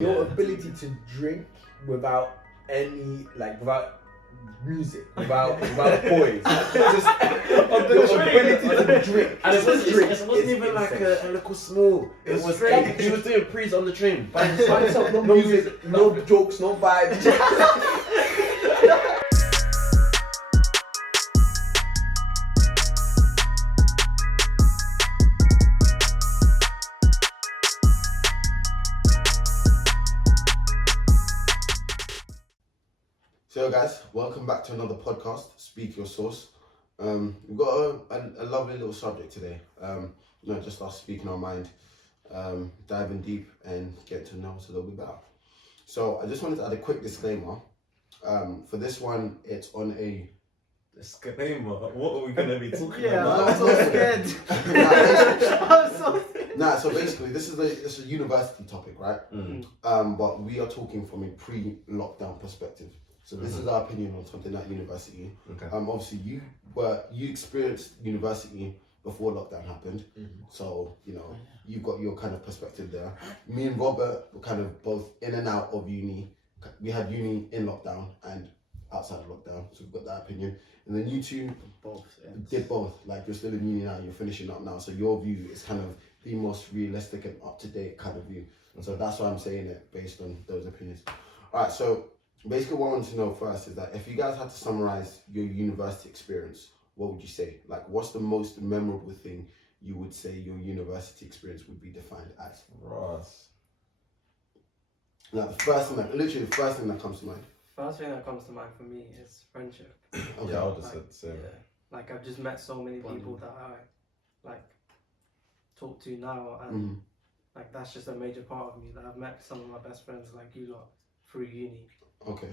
Your ability to drink without any, without music, without poise, just your ability to drink. And it wasn't even like insane. a little small. It was straight. He was doing pre's on the train by himself. No music, no jokes, no vibes. So guys, welcome back to another podcast, Speak Your Source. We've got a lovely little subject today. Just us speaking our mind, diving deep and getting to know us a little bit better. So I just wanted to add a quick disclaimer. For this one, it's on a... Disclaimer? What are we going to be talking Yeah, about? I'm so scared. I'm so scared. So basically, this is a university topic, right? But we are talking from a pre-lockdown perspective. So this is our opinion on something at university. Okay. Obviously you experienced university before lockdown happened. So, you've got your kind of perspective there. Me and Robert were kind of both in and out of uni. We had uni in lockdown and outside of lockdown. So we've got that opinion. And then you two did both. Like, you're still in uni now, you're finishing up now. So your view is kind of the most realistic and up-to-date kind of view. So that's why I'm saying it based on those opinions. All right, so basically what I wanted to know first is that if you guys had to summarize your university experience, what would you say? Like, what's the most memorable thing you would say your university experience would be defined as? Ross. Like, the first thing that comes to mind. First thing that comes to mind for me is friendship. Okay. Yeah, I would have said the same. Like, I've just met so many people that I talk to now, and like that's just a major part of me. That I've met some of my best friends like you lot through uni. Okay.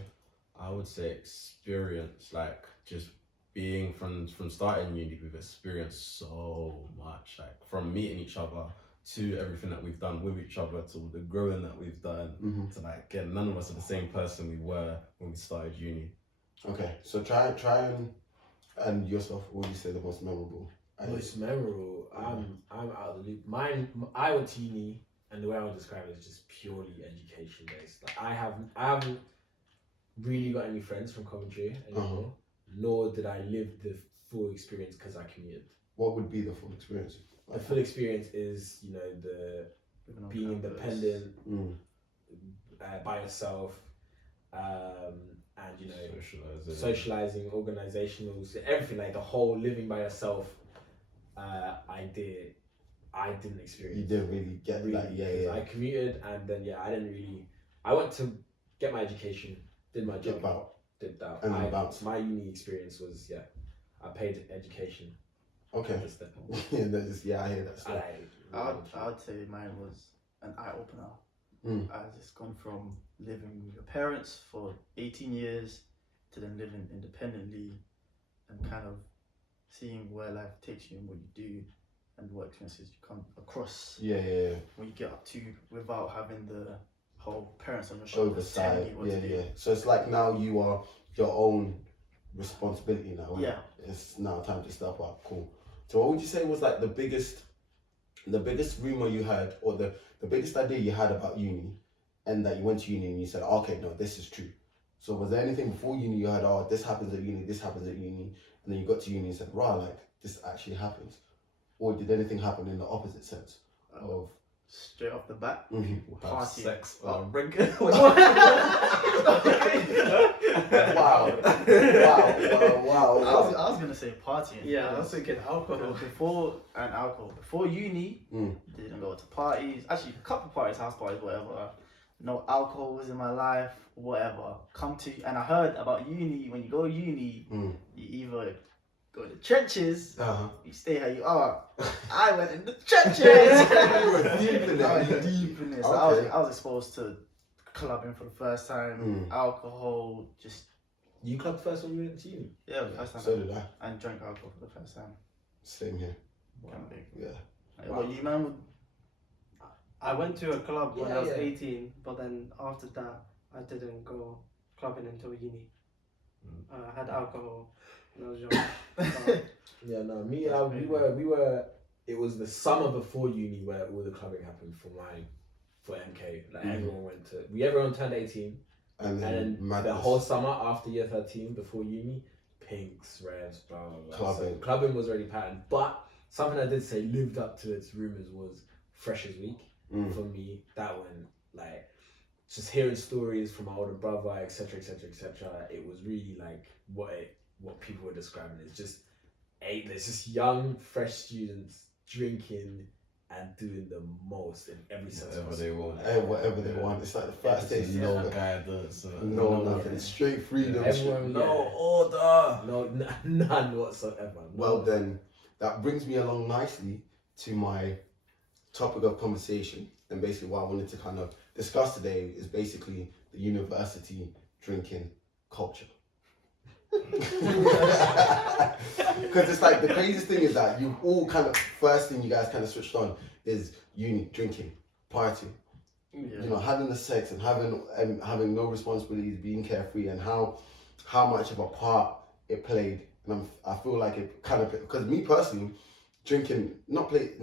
I would say experience, like just being from starting uni, we've experienced so much, like from meeting each other to everything that we've done with each other to the growing that we've done to like again, none of us are the same person we were when we started uni. Okay. So try and yourself, what would you say the most memorable? Most memorable. I'm out of the loop. Mine. I went to uni, and the way I would describe it is just purely education based. Like I haven't really got any friends from Coventry anymore. Nor did I live the full experience because I commuted. What would be the full experience? The full experience is, the being independent, by yourself, and socializing, organizational, everything, like the whole living by yourself. I didn't experience. You didn't really get that, yeah. I commuted, and then I went to get my education, did my job, did that. And bounce. My uni experience was I paid education. Okay. I hear that stuff. I would say mine was an eye opener. I've just gone from living with your parents for 18 years to then living independently and kind of seeing where life takes you and what you do and what experiences you come across. What you get up to without having the whole parents on your shoulders telling you what to do. So it's like now you are your own responsibility now. Yeah. It's now time to step up. Cool. So what would you say was like the biggest rumor you heard, or the biggest idea you had about uni, and that you went to uni and you said, okay, no, this is true. So was there anything before uni you heard, this happens at uni, this happens at uni, and then you got to uni and said, right, like this actually happens? Or did anything happen in the opposite sense of straight off the bat? People have Party. sex on Wow. I was gonna say partying. Yeah, I was thinking alcohol. Before uni, didn't go to parties. Actually, a couple parties, house parties, whatever. No alcohol was in my life, whatever. And I heard about uni. When you go to uni, you either go to the trenches, you stay how you are. I went in the trenches. You were deep in it. So I was exposed to clubbing for the first time, alcohol, just... You clubbed first when you went to uni? Yeah, the first time. So did I. And drank alcohol for the first time. Same here. Wow. Yeah. Like, what you, man? I went to a club when I was 18, but then after that, I didn't go clubbing until uni. I had alcohol when I was young. We were. It was the summer before uni where all the clubbing happened for for MK. Like everyone turned 18, And and then the madness. whole summer after year 13, before uni, pinks, revs, blah blah blah. Clubbing. So clubbing was already patterned, but something I did say lived up to its rumors was Freshers Week. For me. That one, like, just hearing stories from my older brother, etc., etc., etc. It was really like what people were describing. It's just there's just young, fresh students drinking and doing the most in every sense. Whatever they want. Whatever they want. It's like the first taste. No guidance. No, nothing. It's straight freedom. Everyone, No order. No, none whatsoever. Well, then, that brings me along nicely to my topic of conversation. And basically what I wanted to kind of discuss today is basically the university drinking culture. Because it's like the craziest thing is that you all kind of, first thing you guys kind of switched on is uni, drinking, partying. Yeah. You know, having the sex and having no responsibilities, being carefree, and how much of a part it played. And I feel like it kind of, because me personally, drinking played.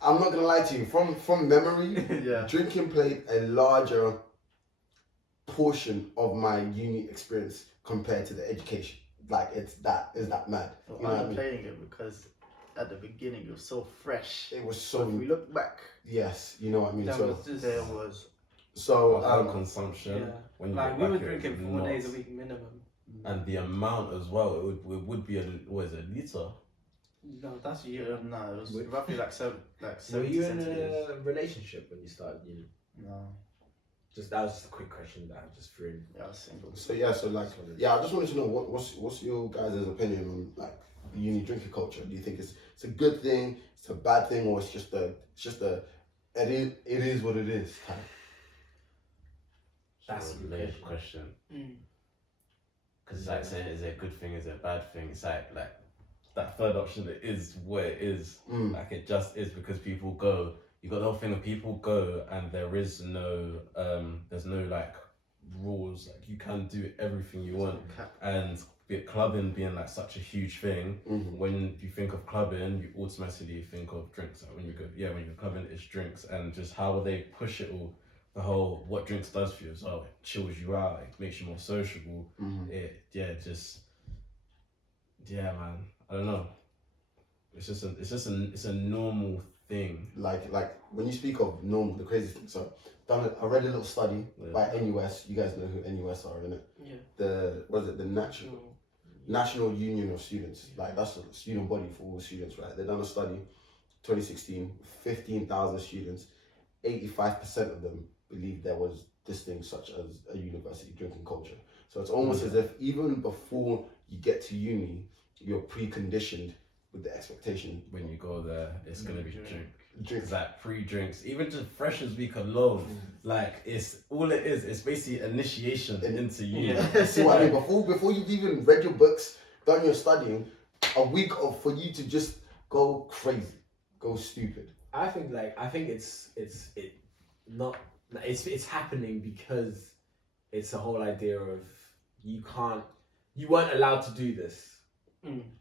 I'm not gonna lie to you. From memory, Yeah. drinking played a larger portion of my uni experience compared to the education. Like is that mad? So You know what I I'm mean? playing it because at the beginning it was so fresh. It was So so if we look back, yes, you know what I mean. That So was just Alcohol consumption. yeah. When you Like look we were back, it drinking was 4 days a nuts. week minimum. And the amount as well, it would be a liter. No, that's yeah, you. no, it was Wait. roughly like 70 Were you in centiliters. a relationship when you started uni? No, That was just a quick question that I just threw in. yeah, I was single. I just wanted to know what's your guys' opinion on like the uni drinking culture? Do you think it's a good thing, it's a bad thing, or it's just a it is what it is kind of? That's a good layered question. Because it's like saying, is it a good thing, is it a bad thing? It's like that third option, it is what it is. Like it just is, because people go. You got the whole thing of people go, and there is no there's no like rules. Like you can do everything you want, and clubbing being like such a huge thing. When you think of clubbing, you automatically think of drinks. Like when you go clubbing, it's drinks, and just how they push it all. The whole what drinks does for you as well. It chills you out. It makes you more sociable. Man. I don't know. It's a normal thing. Like when you speak of normal, the crazy thing. So I read a little study by NUS. You guys know who NUS are, innit? Yeah. The National Union of Students. Like that's a student body for all students, right? They done a study, 2016, 15,000 students. 85% of them believed there was this thing such as a university drinking culture. So it's almost as if even before you get to uni, you're preconditioned with the expectation. When you go there, it's gonna be drink. Drinks. Like pre-drinks, even just Freshers Week alone, like it's all it is. It's basically initiation into uni. Yeah. See what I mean? Before you've even read your books, done your studying, a week for you to just go crazy, go stupid. I think it's happening because it's the whole idea of you weren't allowed to do this.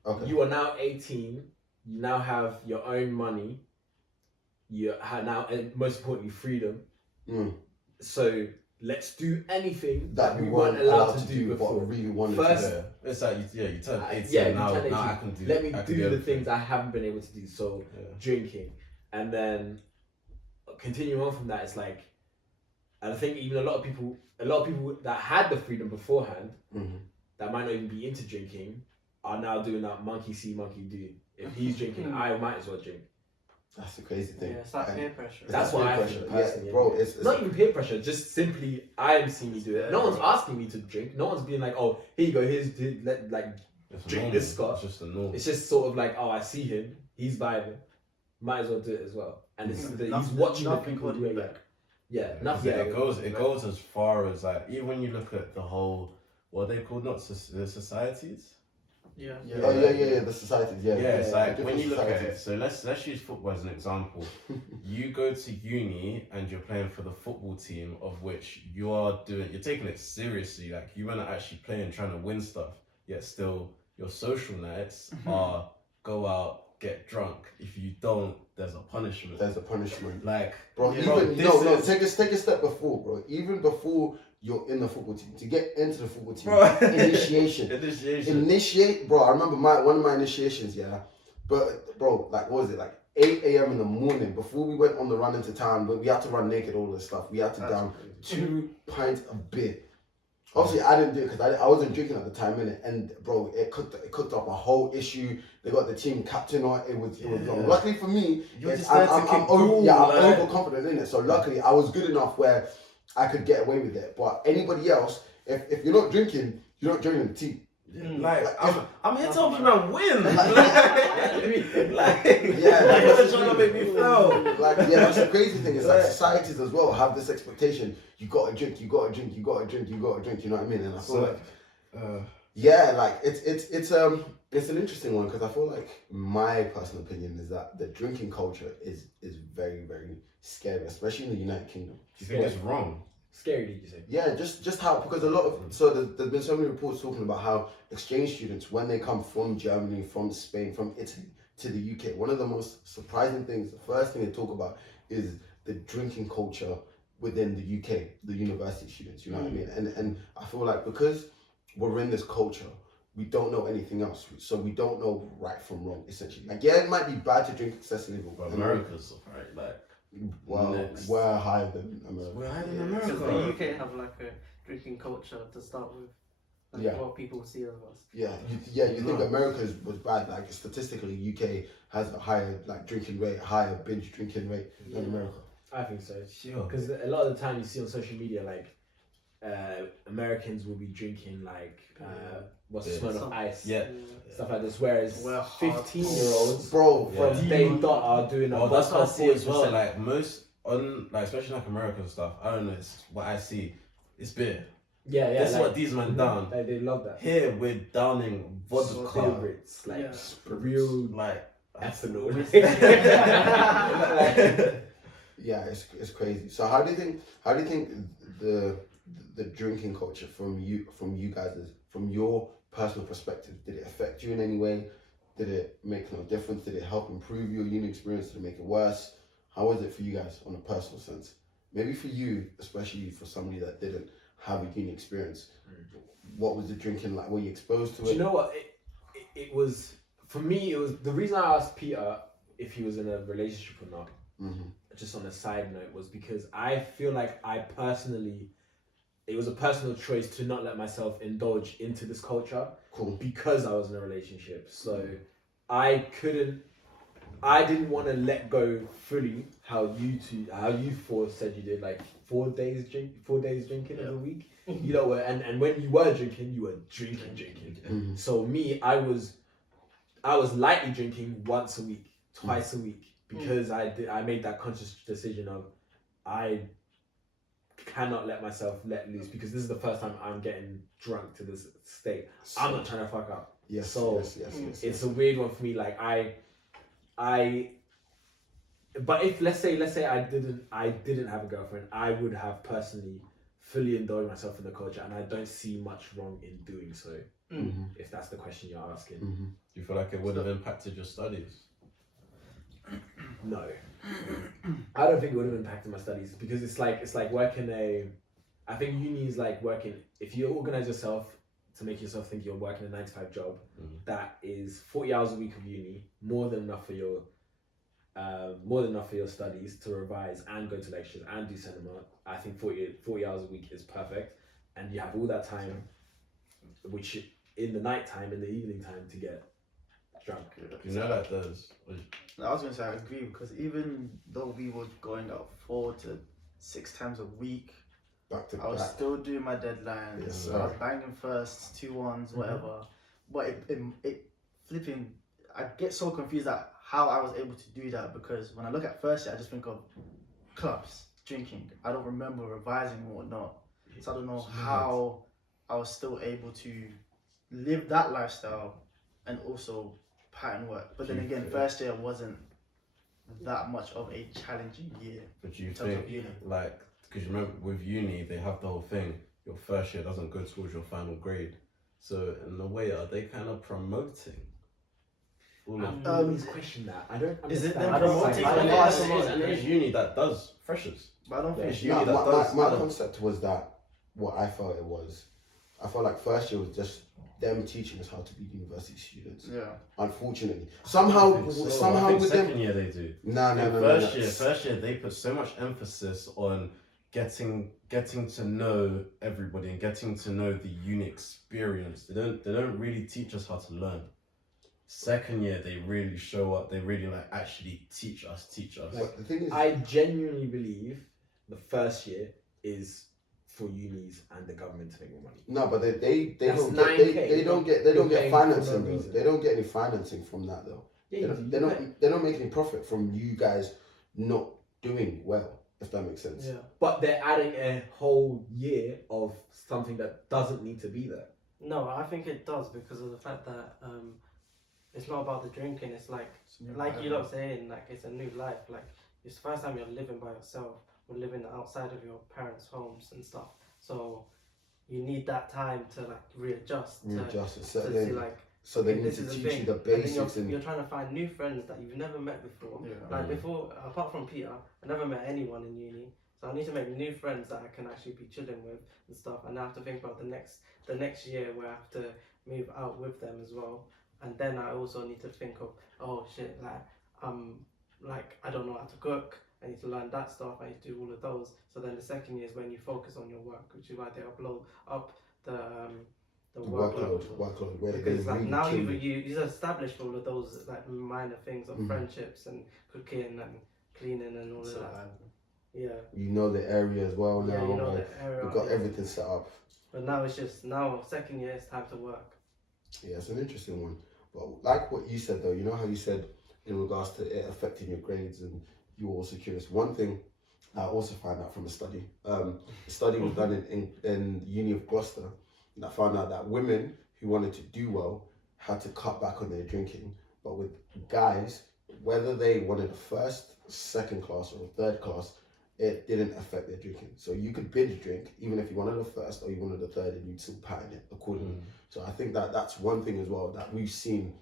Okay. You are now 18. You now have your own money. You have now, and most importantly, freedom. So let's do anything that we weren't allowed to do before. But really wanted First, to. It's like you turn 18 you now. turn 18. Now I can do. Let me I can do the everything. things I haven't been able to do. So drinking, and then continuing on from that, it's like, and I think even a lot of people that had the freedom beforehand, that might not even be into drinking, are now doing that monkey see, monkey do. If he's drinking, I might as well drink. That's the crazy thing. Yeah, it's like peer pressure. That's what I think personally. Yeah, bro, it's not even peer pressure. Just simply, I'm seeing me do it. No one's asking me to drink. No one's being like, "Oh, here you go. It's drink normal. this scotch." It's just a norm. It's just sort of like, "Oh, I see him. He's vibing. Might as well do it as well." And it's he's watching the nothing people holding do you it. back. Yeah, nothing. It goes as far as like, even when you look at the whole, what are they called? Not the societies. Yeah. Oh yeah. The societies. Yeah. It's like when different you look at it. societies. So let's use football as an example. You go to uni and you're playing for the football team, of which you're taking it seriously. Like you want to actually play and trying to win stuff. Yet still, your social nights are go out, get drunk. If you don't, there's a punishment. There's a punishment. Like, Bro, take a step before, bro. Even before you're in the football team, to get into the football team, initiation. Bro, I remember one of my initiations, yeah. But bro, like what was it, like 8 a.m. in the morning before we went on the run into town, but we had to run naked, all this stuff. We had to down 2 pints of beer. Obviously, I didn't do it because I wasn't drinking at the time, innit? And bro, it cooked up a whole issue. They got the team captain on. It was wrong. Luckily for me, I'm overconfident in it. So luckily, I was good enough where I could get away with it. But anybody else, if you're not drinking, you're not joining the team. I'm here to help you man win. You're trying to make me fail. That's the crazy thing. Is like societies as well have this expectation. You gotta drink. You gotta drink. You gotta drink. You gotta drink. You know what I mean? And I feel it's an interesting one because I feel like my personal opinion is that the drinking culture is very, very scary, especially in the United Kingdom. Do you think it's wrong? Scary, did you say? Yeah, just how, because there's been so many reports talking about how exchange students, when they come from Germany, from Spain, from Italy to the UK, one of the most surprising things, the first thing they talk about is the drinking culture within the UK, the university students, you know what I mean? And I feel like because we're in this culture, we don't know anything else, so we don't know right from wrong, essentially. Like, yeah, it might be bad to drink excessively, but America's right, like. Well, we're higher than America. We're higher than America. Because the UK have like a drinking culture to start with. Like what people see of us. You think America was bad. Like statistically, UK has a higher drinking rate, higher binge drinking rate than America. I think so. Sure. Because a lot of the time you see on social media Americans will be drinking what's the smell of ice, stuff like this. Whereas 15-year-olds, bro, from day dot are doing a that's what I see as well. Like most especially like American stuff. I don't know. It's what I see. It's beer. Yeah. This is what these men down. They love that. Here we're downing vodka. Spirits, real ethanol. It's crazy. So how do you think the drinking culture from you guys, from your personal perspective, did it affect you in any way? Did it make no difference? Did it help improve your uni experience? Did it make it worse? How was it for you guys on a personal sense? Maybe for you, especially for somebody that didn't have a uni experience, what was the drinking like? Were you exposed to it? Do you know what? It was, for me, it was, the reason I asked Peter if he was in a relationship or not, just on a side note, was because I feel like it was a personal choice to not let myself indulge into this culture because I was in a relationship. So I didn't want to let go fully how you four said you did, like 4 days drinking in a week. You know, and when you were drinking, you were drinking. So me, I was lightly drinking once a week, twice a week, because I made that conscious decision of I cannot let myself let loose, because this is the first time I'm getting drunk to this state. I'm not trying to fuck up. Yes. It's a weird one for me. Like but if let's say I didn't have a girlfriend, I would have personally fully indulged myself in the culture, and I don't see much wrong in doing so. If that's the question you're asking. Do you feel like it would have impacted your studies? No, I don't think it would have impacted my studies, because it's like working I think uni is like working. If you organize yourself to make yourself think you're working a 9-to-5 job, that is 40 hours a week of uni, more than enough for your studies to revise and go to lectures and do cinema. I think 40 hours a week is perfect, and you have all that time, which in the night time, in the evening time, to get drunk. You know that does. I was going to say I agree, because even though we were going out 4 to 6 times a week, I was still doing my deadlines. Yes, I was banging firsts, 2-1s, whatever. But it flipping, I get so confused at how I was able to do that, because when I look at first year, I just think of clubs, drinking. I don't remember revising or whatnot. So I don't know how I was still able to live that lifestyle and also pattern work. But then again, first year wasn't that much of a challenging year. But you think, like, because you remember with uni, they have the whole thing, your first year doesn't go towards your final grade. So in a way, are they kind of promoting? all of Please question that. I don't Is it understand. them I don't promoting like- from I don't us? like- it is uni that does freshers. But I don't think It's No, uni that does. my adults. concept was that what I felt it was. I felt like first year was just them teaching us how to be university students. Yeah. Unfortunately, I somehow think so. somehow I think with second them. year they do. No. First year they put so much emphasis on getting to know everybody and getting to know the uni experience. They don't really teach us how to learn. Second year they really show up. They really like actually teach us. But the thing is, I genuinely believe the first year is for unis and the government to make more money. no, but they That's don't get 9K. they don't get You're paying for financing no though. reason. They don't get any financing from that though. Yeah, They don't make any profit from you guys not doing well, if that makes sense. Yeah. But they're adding a whole year of something that doesn't need to be there. No, I think it does because of the fact that it's not about the drinking. It's like you lot saying, like it's a new life. Like it's the first time you're living by yourself or living outside of your parents' homes and stuff. So you need that time to like readjust. Readjust and To settle see in. like So they okay, need this to is the teach thing. you the And then basics you're trying to find new friends that you've never met before. Yeah. Like before, apart from Peter, I never met anyone in uni. So I need to make new friends that I can actually be chilling with and stuff. And I have to think about the next year where I have to move out with them as well. And then I also need to think of, oh shit, like I don't know how to cook. I need to learn that stuff. I need to do all of those. So then the second year is when you focus on your work, which is why they upload up the workload. Where Because they like really now kill you. you've established all of those like minor things of Mhm. friendships and cooking and cleaning and all of that. Yeah. You know the area as well now. Yeah, you know like, the area. you've got everything set up. But now it's just second year it's time to work. Yeah, it's an interesting one. But like what you said though, you know how you said in regards to it affecting your grades and you were also curious. One thing I also found out from a study. A study was done in Uni of Gloucester, and I found out that women who wanted to do well had to cut back on their drinking. But with guys, whether they wanted a first, second class or a third class, it didn't affect their drinking. So you could binge drink even if you wanted a first or you wanted a third, and you'd still pattern it accordingly. So I think that that's one thing as well that we've seen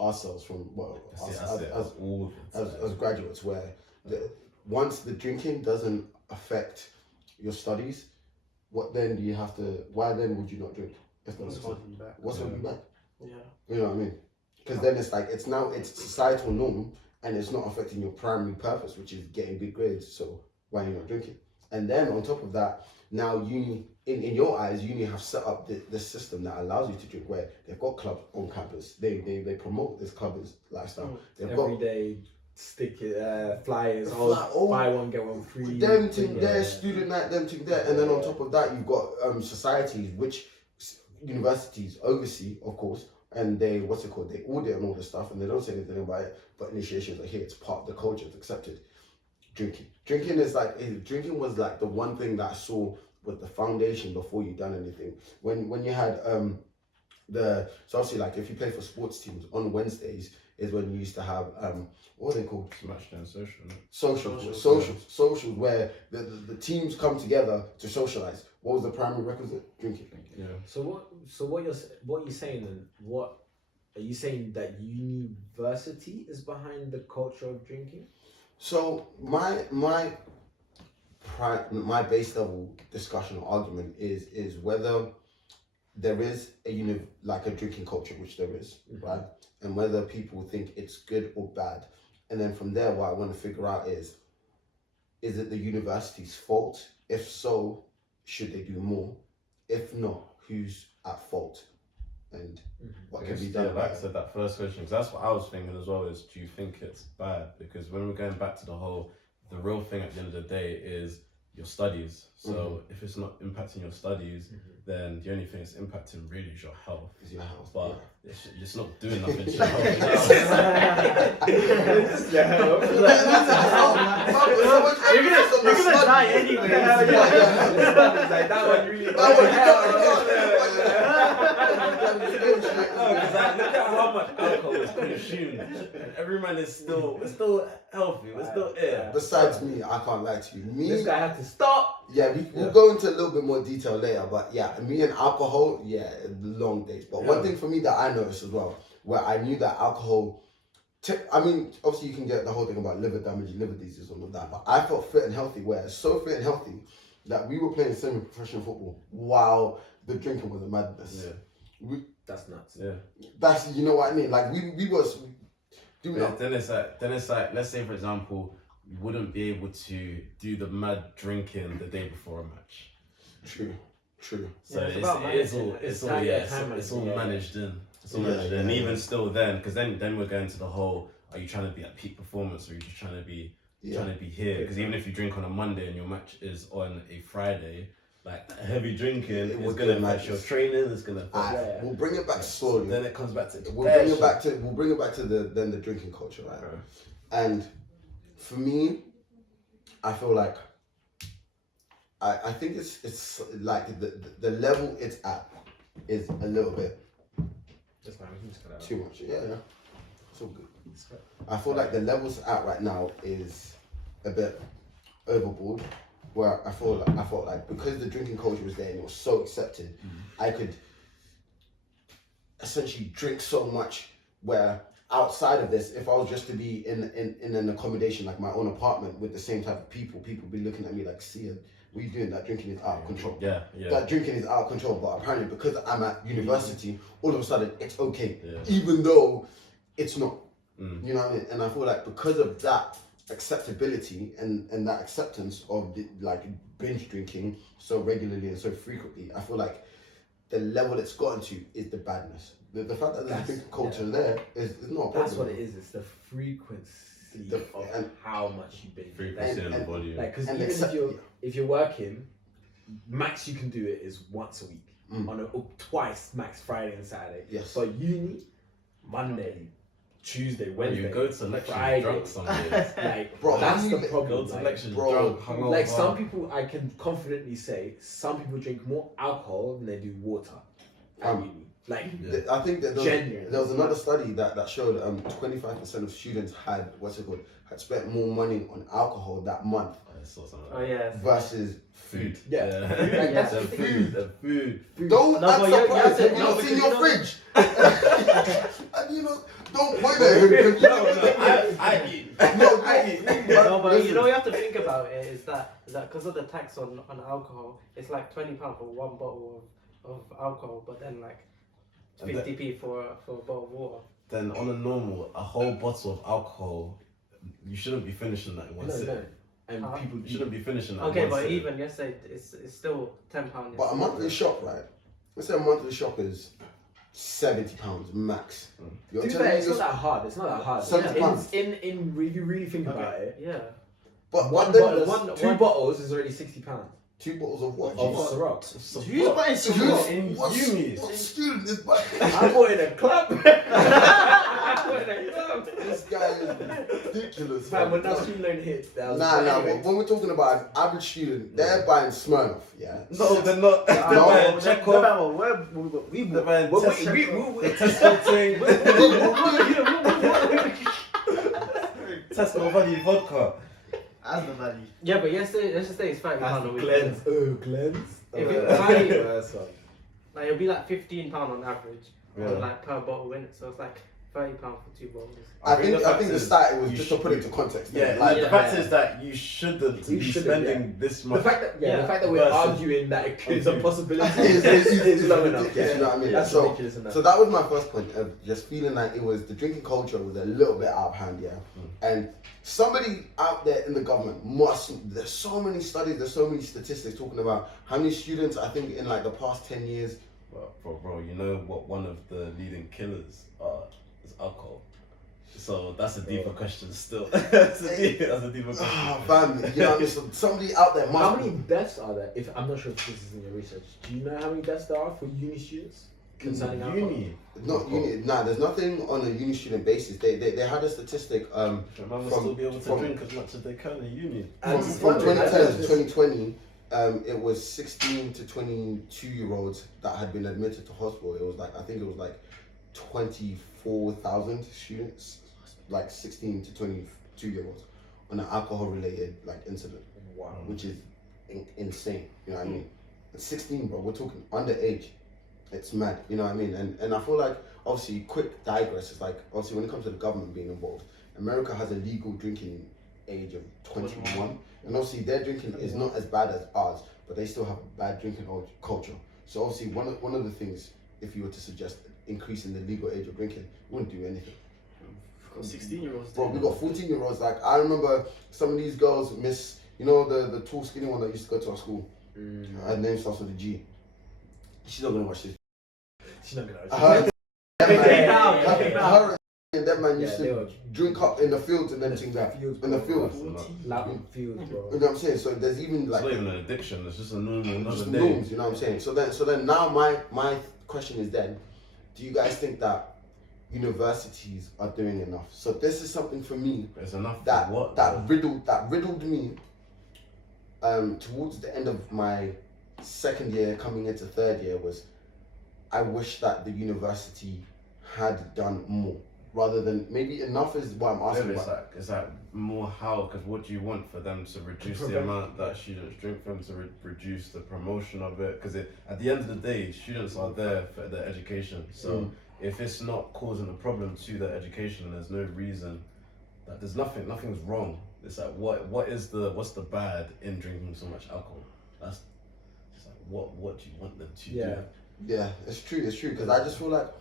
ourselves from as graduates, where once the drinking doesn't affect your studies, why then would you not drink? If that's what's holding you back? Yeah. You know what I mean? Because then it's like it's societal norm and it's not affecting your primary purpose, which is getting good grades. So why are you not drinking? And then on top of that, now uni, in your eyes, uni have set up this system that allows you to drink, where they've got clubs on campus. They promote this clubbers lifestyle. They've Every got day flyers. Buy one get one free. them thing there, student night, them thing there, and then on top of that, you've got societies which universities oversee, of course, and they they audit and all this stuff, and they don't say anything about it. But initiations are here; it's part of the culture; it's accepted. Drinking was like the one thing that I saw was the foundation before you done anything. When you had so obviously like if you play for sports teams on Wednesdays is when you used to have what are they called? Match day and social. Socials where the teams come together to socialize. What was the primary requisite? Drinking. Yeah. So what you're saying then? What are you saying, that university is behind the culture of drinking? So my base level discussion or argument is whether there is a drinking culture, which there is, right? And whether people think it's good or bad. And then from there, what I want to figure out is it the university's fault? If so, should they do more? If not, who's at fault? And what can be done? Like I said, that first question, because that's what I was thinking as well, is do you think it's bad? Because when we're going back to the real thing at the end of the day is your studies. So if it's not impacting your studies, then the only thing it's impacting really is your health. Is your health. But it's not doing nothing to your health. You're gonna die anyway. That one really. Because look at how much alcohol is consumed, and every man is still healthy. We're still here. Besides me, I can't lie to you. This guy had to stop. Yeah, we'll go into a little bit more detail later, but yeah, me and alcohol, long days. But one thing for me that I noticed as well, where I knew that alcohol I mean, obviously you can get the whole thing about liver damage, liver disease, and all that. But I felt fit and healthy, where so fit and healthy that we were playing semi-professional football while the drinking was a madness. Yeah. That's nuts. Yeah. That's, you know what I mean. Like we was. Then it's like, let's say for example, you wouldn't be able to do the mad drinking the day before a match. True. So Yeah, it's all managed in. It's all managed in. And yeah. even still then, because then we're going to the whole, are you trying to be at peak performance or are you just trying to be here? Because even if you drink on a Monday and your match is on a Friday, like heavy drinking is going to affect your training. It's going to affect. We'll bring it back slowly. Then it comes back to We'll bring it back to the drinking culture, right? And for me, I feel like I think it's like the level it's at is a little bit too much. Yeah, it's all good. I feel like the levels it's at right now is a bit overboard. Where I felt like because the drinking culture was there and it was so accepted, I could essentially drink so much. Where outside of this, if I was just to be in an accommodation like my own apartment with the same type of people would be looking at me like, "See, what are you doing? That drinking is out of control." Yeah. That drinking is out of control. But apparently, because I'm at university, all of a sudden it's okay, even though it's not. You know what I mean? And I feel like because of that acceptability and that acceptance of the, like binge drinking so regularly and so frequently, I feel like the level it's gotten to is the badness. The fact that there's a drinking culture there is not a problem. That's what it is. It's the frequency of how much you binge. Frequency and volume. Like, because even if you're working, max you can do it is once a week, twice max, Friday and Saturday. Yes. But uni, Monday, Tuesday, Wednesday, you go to lectures Friday, drunk some days. like, bro, that's the Go problem. to Like, lectures bro, drunk, hungover. like some people, I can confidently say, some people drink more alcohol than they do water at uni. Like, I think that genuine. there was another study that showed 25% of students had spent more money on alcohol that month Oh yeah. versus food. Yeah. Like, that's the food. Don't No, act but you have surprised. to- Have you no, not seen because your you fridge? And don't point at him because I eat. No, but you know you have to think about it is that because of the tax on alcohol, it's like £20 for one bottle of alcohol, but then like 50p for a bottle of water. Then on a normal, a whole bottle of alcohol, you shouldn't be finishing that in one sitting. No. And people You shouldn't be finishing that. Okay, in one but sitting. even yesterday it's still £10. But a monthly shop, right? Let's say a monthly shop is £70 max. You're To be telling fair, me it's not that hard. It's not that hard. £70. In if you really think about it, Yeah. But one then bottle, two bottles is already £60. 2 bottles of what? Of Ciroc. Who's buying Ciroc? in What uni? student is buying? I bought in a club. I bought in a club. This guy is ridiculous. Man, when man. that student loan hit, that was Nah, anyway. when we're talking about an average student, they're buying Smirnoff, yeah? No, they're not. They're No, buying Chekhov. They're buying Tesco thing. Tesco value vodka. As the value. Yeah, but yesterday, let's just say it's £30 a week. Cleanse. Oh, cleanse. If it- Like it'll be like £15 on average, like per bottle in it. So it's like £30 for 2 bottles. I think the fact is, start was you just to put it into context. Yeah, like, the fact is that you shouldn't You be shouldn't, spending this The much. fact that Yeah. the fact that we're Versus- arguing that it's a possibility It's is low enough. ridiculous, you know what I mean? That's So- ridiculous enough. So that was my first point of just feeling like it was the drinking culture was a little bit out of hand, yeah. And somebody out there in the government there's so many studies, there's so many statistics talking about how many students I think in like the past 10 years. Bro, you know what one of the leading killers is alcohol. So that's a deeper question still. That's a deeper question. Fam, you know what I mean? So somebody out there How must many deaths are there? If I'm not sure if this is in your research, do you know how many deaths there are for uni students concerning alcohol? Uni. not uni. Nah, there's nothing on a uni student basis. They had a statistic Man will still be able to from- drink as much as they can in uni. And from it's 2010 to this- 2020, it was 16 to 22-year-olds that had been admitted to hospital. It was like, I think it was like 24,000 students, like 16 to 22-year-olds, on an alcohol-related like incident. Wow. Which is insane. You know what I mean? At 16, bro, we're talking underage. It's mad. You know what I mean? And I feel like obviously, quick digress is like, obviously, when it comes to the government being involved, America has a legal drinking age of 21, and obviously their drinking is not as bad as ours, but they still have a bad drinking culture. So obviously, one of the things, if you were to suggest increasing the legal age of drinking, you wouldn't do anything. We've got 16-year-olds. Bro, we got 14-year-olds. Like, I remember some of these girls, the tall, skinny one that used to go to our school. Her name starts with a G. She's not gonna watch this. She's not gonna. Her and that man used to drink up in the fields and then thing that in the fields. Loud fields, bro. You know what I'm saying? So there's even like. It's not even an addiction. It's just a normal Just another day. norms, you know what I'm saying? So then now my question is then, do you guys think that universities are doing enough? So this is something for me It's enough. that for what? that riddled me towards the end of my second year coming into third year was I wish that the university had done more rather than maybe enough is what I'm asking about. It's like more how, because what do you want for them to reduce the amount that students drink, for them to reduce the promotion of it? Because at the end of the day, students are there for their education. So if it's not causing a problem to their education, there's no reason that there's nothing's wrong. It's like what's the bad in drinking so much alcohol? That's it's like what do you want them to do? Yeah, it's true because I just feel like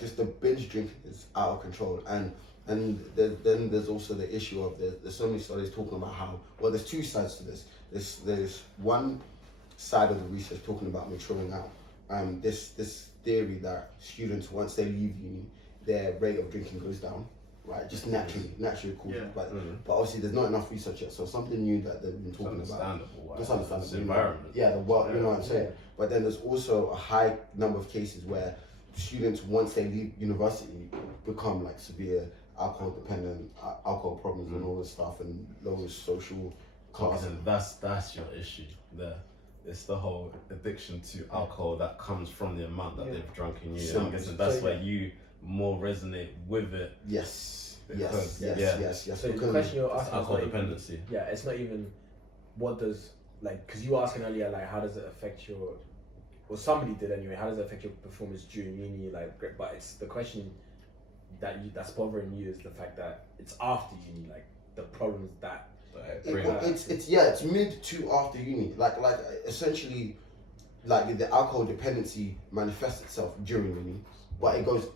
just the binge drinking is out of control, and then there's also the issue of there's so many studies talking about how, well, there's two sides to this. There's one side of the research talking about maturing out. This theory that students, once they leave uni, their rate of drinking goes down, right? Just naturally causes. But obviously there's not enough research yet. So something new that they've been talking about. It's understandable. It's the environment. Yeah, the world. You know what I'm saying. But then there's also a high number of cases where students, once they leave university, become like severe alcohol dependent, alcohol problems and all this stuff, and those social classes. And that's your issue there. It's the whole addiction to alcohol that comes from the amount that they've drunk in uni. I'm guessing that's where you more resonate with it. Yes. Because, Yes. So the question you're asking alcohol is dependency. It's not even what does, like, because you were asking earlier, like, how does it affect your, or somebody did anyway, how does it affect your performance during uni? Like, but it's the question that's bothering you is the fact that it's after uni, like the problems that it's mid to after uni, like essentially, like the alcohol dependency manifests itself during uni, but it goes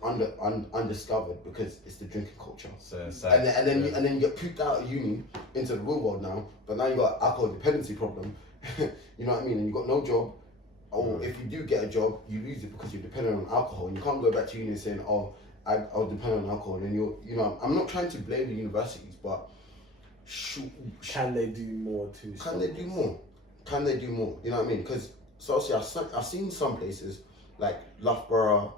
undiscovered because it's the drinking culture. So and then you get pooped out of uni into the real world now, but now you got alcohol dependency problem. You know what I mean? And you got no job, or if you do get a job, you lose it because you're dependent on alcohol, and you can't go back to uni and saying, "Oh, I'll depend on alcohol." And I'm not trying to blame the universities, but can they do more to? Can they do more? You know what I mean? Because so obviously I've seen some places like Loughborough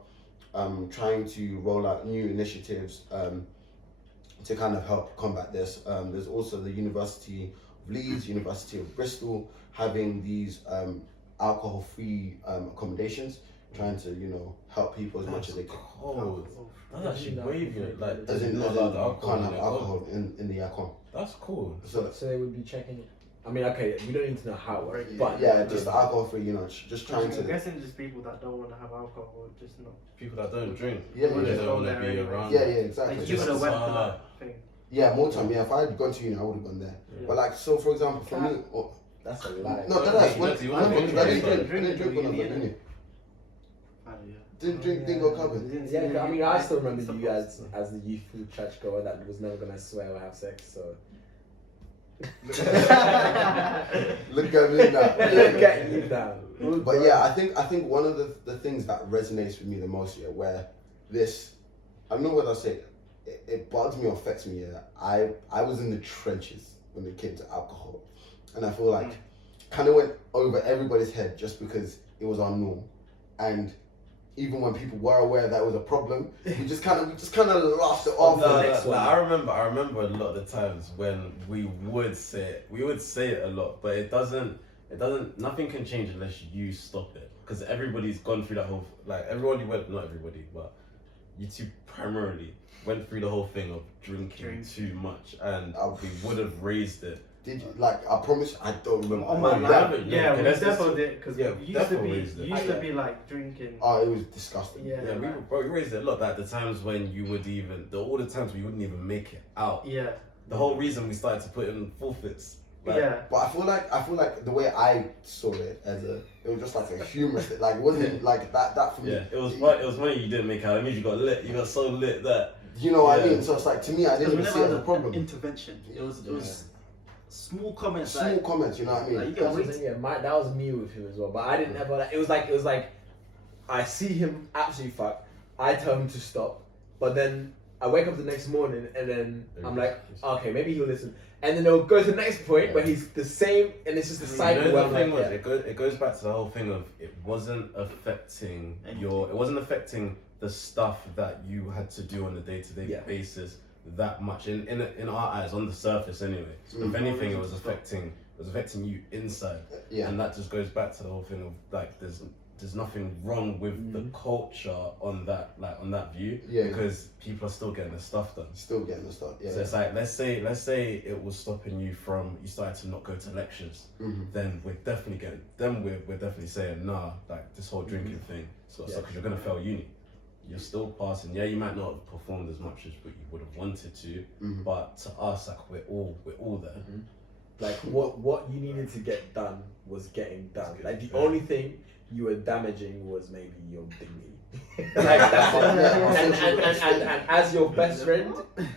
trying to roll out new initiatives to kind of help combat this. There's also the University of Leeds, University of Bristol having these alcohol-free accommodations, trying to help people as much as they can. That's actually wavy. Like, As in, not allowed alcohol. Can't have alcohol in the aircon. That's cool. So they would be checking. I mean, okay, we don't need to know how it works, but just alcohol-free. Just trying to. I'm guessing just people that don't want to have alcohol, or just not. People that don't drink. Yeah, they don't want to be around. Yeah, exactly. Like, you would have went for that thing. Yeah, more time. Yeah, if I had gone to uni, I would have gone there. Yeah. But like, so for example, for me, that's a lie. No, that's when I didn't drink when I was at uni. Didn't go clubbing. Yeah, I mean, I still remember you as the youthful churchgoer that was never gonna swear or have sex. So look at me now. Look at you now. But yeah, I think one of the things that resonates with me the most, where this, I don't know what I say, it bugs me or affects me. I was in the trenches when it came to alcohol, and I feel like kind of went over everybody's head just because it was our norm, and even when people were aware that it was a problem, we just kind of laughed it off. I remember a lot of the times when we would say it a lot, but it doesn't, nothing can change unless you stop it. Because everybody's gone through that whole, like everybody went, not everybody, but you two primarily went through the whole thing of drinking too much, and we would have raised it Did you, like, I promise I don't remember. On my Oh, life. Yeah, we that's definitely did because yeah, we used to definitely be raised it. used to be like drinking. Oh, it was disgusting. Yeah, Yeah, we raised it a lot. Like the times when you would all the times we wouldn't even make it out. yeah, The whole reason we started to put in forfeits. Like, yeah. But I feel like the way I saw it it was just like a humorous thing. Like, it wasn't like that for me. yeah, it was funny you didn't make it out. It means you got lit. You got so lit that. You know what I Yeah. mean? So it's like, to me, I didn't even see it as a problem. Intervention. It was small comments. Small like, comments, you know what I mean? like, you That's get what I'm saying, yeah, that was me with him as well. But I didn't ever like. It was like I see him absolutely fuck. I tell him to stop, but then I wake up the next morning and then I'm like, okay, maybe he'll listen. And then it'll go to the next point where he's the same, and it's just a cycle. You Where know, I'm the thing like, was, it goes back to the whole thing of it wasn't affecting the stuff that you had to do on a day-to-day basis that much in our eyes, on the surface anyway. If anything, it was affecting you inside. Yeah. And that just goes back to the whole thing of like there's nothing wrong with the culture on that view, because people are still getting their stuff done. Still getting the stuff. Yeah. So it's like let's say it was stopping you from you started to not go to lectures, then we're definitely saying nah, like this whole drinking thing. So because you're gonna fail uni. You're still passing. Yeah, you might not have performed as much as what you would have wanted to, but to us, like we're all there. like what you needed to get done was getting done. Like the only thing you were damaging was maybe your dignity. Like that's it. And as your best friend,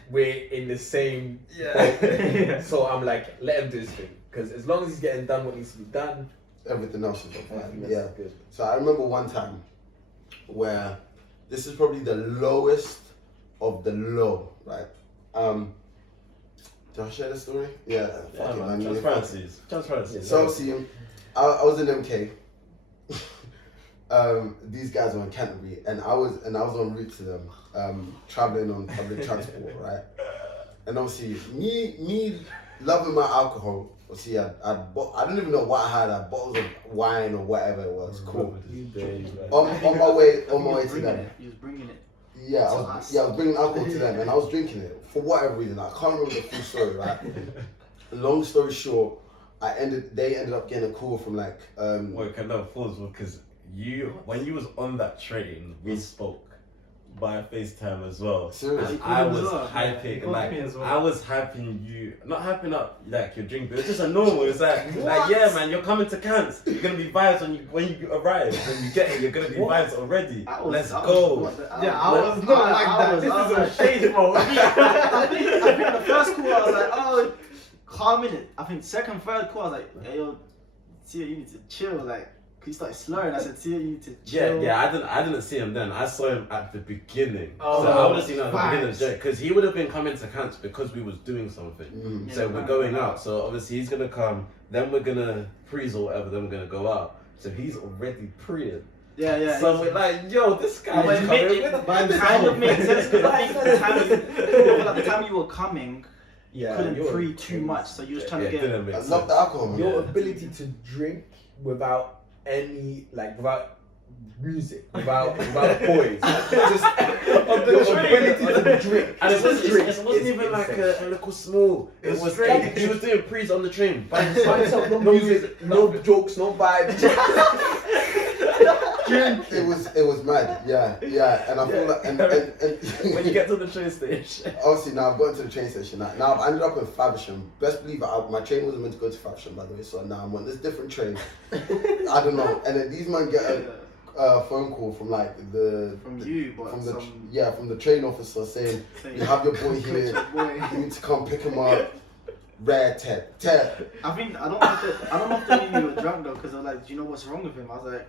we're in the same boat. So I'm like, let him do his thing, because as long as he's getting done what needs to be done, Everything else is I think fine. that's Yeah. good. So I remember one time where this is probably the lowest of the low, right? Did I share the story? Yeah. Fuck it, man. Transparency. So see, I was in MK. These guys were in Canterbury, and I was en route to them, traveling on public transport, right? And obviously, me loving my alcohol. See, I don't even know what I had. I had bottles of wine or whatever it was. Cool. On my way to them. You was bringing it. Yeah, I was bringing alcohol to them, and I was drinking it for whatever reason. I can't remember the full story, right? Long story short, they ended up getting a call from like. Wait, can I pause because when you was on that train, we spoke by FaceTime as well. Seriously? And I was Yeah, hyping, he called like me as well. I was hyping you, not hyping up like your drink, but it's just a normal. It's like yeah, man, you're coming to Cants. You're gonna be vibes when you arrive. When you get here, you're gonna be vibes already. Let's go. I was not like that. This is a shade, bro. I think the first call I was like, oh, calm in it. I think second, third call I was like, hey, yo, Tia, you need to chill. Like, he started slurring. I said, Tia, you need to chill. Yeah. I didn't see him then. I saw him at the beginning. Oh, so I would have seen him at the beginning facts. because he would have been coming to Cants because we was doing something. So we're going out. So obviously he's gonna come. Then we're gonna pre's or whatever. Then we're gonna go out. So he's already pre'd. Yeah. So we're like, yo, this guy is It coming with kind of made sense because I think the time you were coming, couldn't pre too much, so you was trying to get. Didn't make I sense. love the alcohol, man. Your ability to drink without without music, without boys, just your ability to drink. And it Just wasn't even like a little small. It was straight. he was doing pre's on the train by himself. No music, no jokes, no vibes. It was mad, yeah, and I feel like, and When you get to the train station. obviously now I've gotten to the train station. Now I've ended up in Faversham. Best believe it, my train wasn't meant to go to Faversham, by the way. So now I'm on this different train. I don't know, and then these men get a phone call from like From you, but from some- from the train officer saying you have your boy here. You need to come pick him up. Rare Ted. I think I don't know if they knew you were drunk though, because they're like, do you know what's wrong with him? I was like,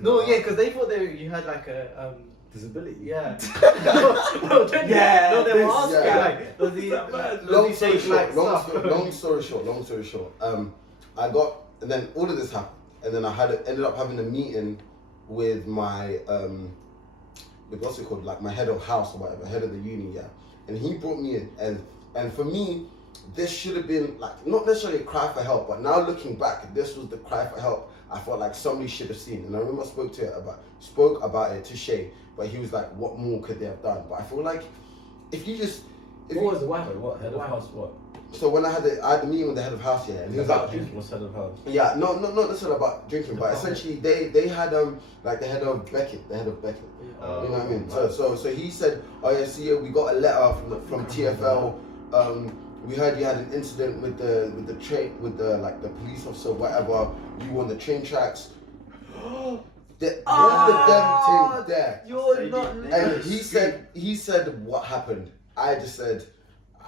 No, yeah, because they thought you had like a Disability. yeah. Yeah, No, they were this- asking yeah. like, does he Long story take like short, stuff? long story short. I got, and then all of this happened, and then I ended up having a meeting with my with what's it called, like my head of house or whatever, head of the uni, yeah. And he brought me in, and for me, this should have been like not necessarily a cry for help, but now looking back, this was the cry for help I felt like somebody should have seen. And I remember I spoke about it to Shea, but he was like, what more could they have done? But I feel like if you just What was the Wi-Fi? What? Head of house what? So when I had the meeting with the head of house, and he was like, What's head of house? yeah, not necessarily about drinking, but essentially they had like the head of Beckett. You know what I mean? So he said, oh yeah, see, we got a letter from TFL. We heard you had an incident with the train with the police officer, whatever. You were on the train tracks. Both of them came there. You're not. And he said what happened. I just said,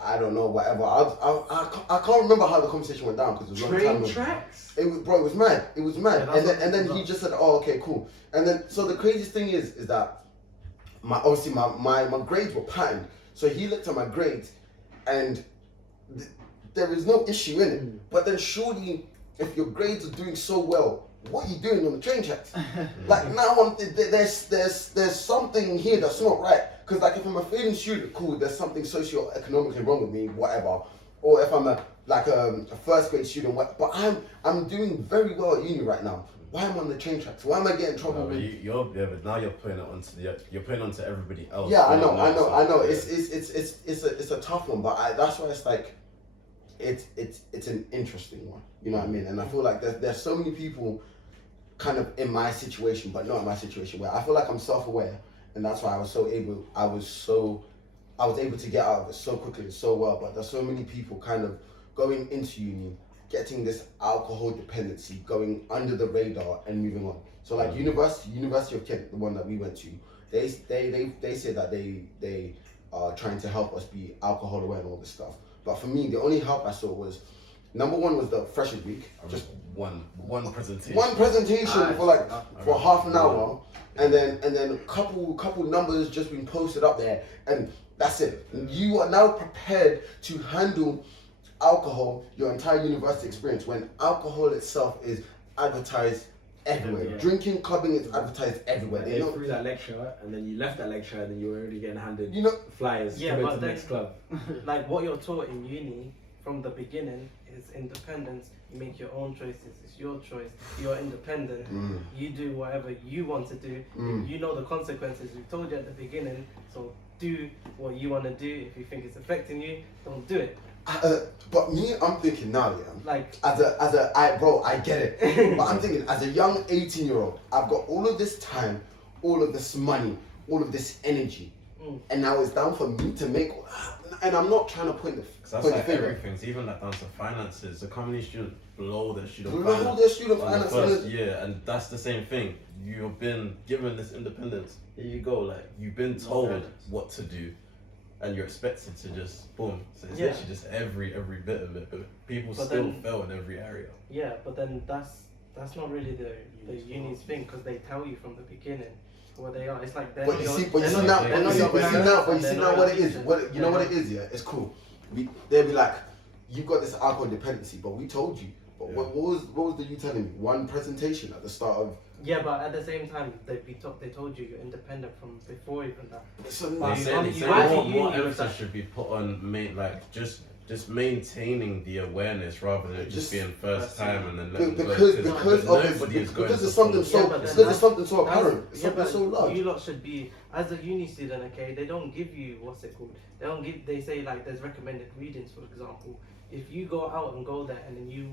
I don't know, whatever. I can't remember how the conversation went down because it was a long time ago. Tracks. It was mad. It was mad. Yeah, and then he just said, oh, okay, cool. And then so the craziest thing is that my grades were patterned. So he looked at my grades, and there is no issue in it. But then surely, if your grades are doing so well, what are you doing on the train tracks? Like now, there's something here that's not right. Because like if I'm a failing student, cool, there's something socio-economically wrong with me, whatever. Or if I'm a first grade student, but I'm doing very well at uni right now. Why am I on the train tracks? Why am I getting in trouble? But now you're putting it onto everybody else. Yeah, I know. It's a tough one, but that's why it's like it's an interesting one. You know what I mean? And I feel like there's so many people kind of in my situation, but not in my situation, where I feel like I'm self-aware, and that's why I was able to get out of it so quickly and so well. But there's so many people kind of going into uni, getting this alcohol dependency, going under the radar and moving on. So like University of Kent, the one that we went to, they say that they are trying to help us be alcohol aware and all this stuff. But for me, the only help I saw was, number one was the Freshers Week, just one presentation. One presentation for half an hour, and then a couple numbers just being posted up there, and that's it. You are now prepared to handle alcohol your entire university experience, when alcohol itself is advertised everywhere. Yeah. Drinking, clubbing is advertised everywhere. They threw that lecture, and then you left that lecture, and then you were already getting handed flyers to Yeah, go but to the then- next club. Like what you're taught in uni from the beginning is independence. You make your own choices. It's your choice. You're independent. You do whatever you want to do. You know the consequences. We told you at the beginning. So do what you want to do. If you think it's affecting you, don't do it. But me, I'm thinking now, yeah. Like I get it. But I'm thinking, as a young 18-year-old, I've got all of this time, all of this money, all of this energy, and now it's down for me to make. And I'm not trying to point the finger. Everything's even down to finances. The company student blow their student Blow finance their student on the finance. first year, and that's the same thing. You've been given this independence. Here you go. Like you've been told what to do, and you're expected to just boom. So it's literally just every bit of it. But people still fail in every area. Yeah, but then that's not really the uni's thing, because they tell you from the beginning what they are. It's like But you see now what it is. You know what it is, yeah? It's cool. They'll be like, you've got this alcohol dependency, but we told you. But what was the you telling me? One presentation at the start of. Yeah, but at the same time, they told you you're independent from before even that. So They say more emphasis should be put on just maintaining the awareness rather than just being first time and then letting because there's something so apparent. It's something so large. You lot should be, as a uni student, okay, they don't give you, what's it called, they say like there's recommended readings, for example. If you go out and go there and then you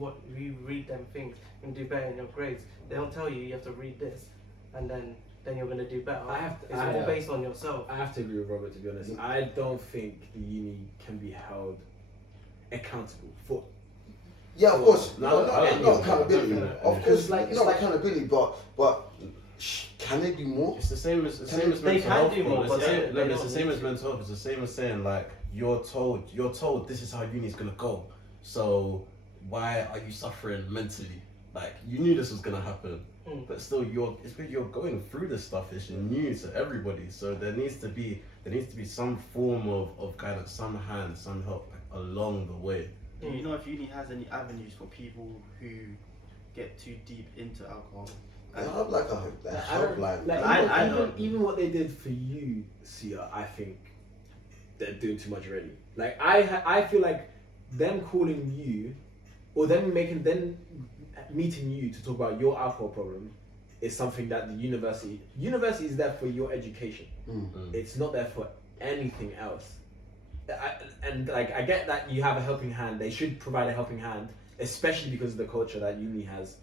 read them things and do better in your grades, they don't tell you have to read this and then you're going to do better. It's all based on yourself. I have to agree with Robert, to be honest. I don't think the uni can be held accountable for. Yeah, of course. No, not accountability. Of course, like not accountability, but can they do more? It's the same as They mental can health. do more, but It's the same as mental health. It's the same as saying like you're told this is how uni's gonna go. So why are you suffering mentally? Like you knew this was gonna happen, but still it's because you're going through this stuff. It's new to everybody. So there needs to be some form of kind of some help along the way. Do you know if uni has any avenues for people who get too deep into alcohol? I have like a helpline. Even what they did for you, Sia, I think they're doing too much already. Like I feel like them calling you, or them meeting you to talk about your alcohol problem, is something that the university is there for your education. It's not there for anything else. and like I get that you have a helping hand. They should provide a helping hand, especially because of the culture that uni has.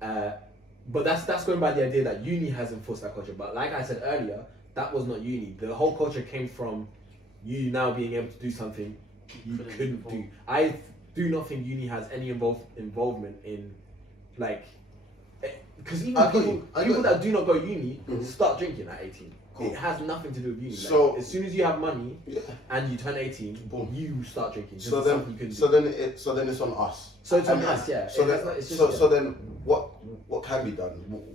But that's going by the idea that uni has enforced that culture. But like I said earlier, that was not uni. The whole culture came from you now being able to do something you couldn't do. I do not think uni has any involvement in like, because even people that do not go uni start drinking at 18. Cool. It has nothing to do with uni. So like, as soon as you have money and you turn 18, boom, you start drinking. So then it's on us. So it's on us, yeah. So then what can be done?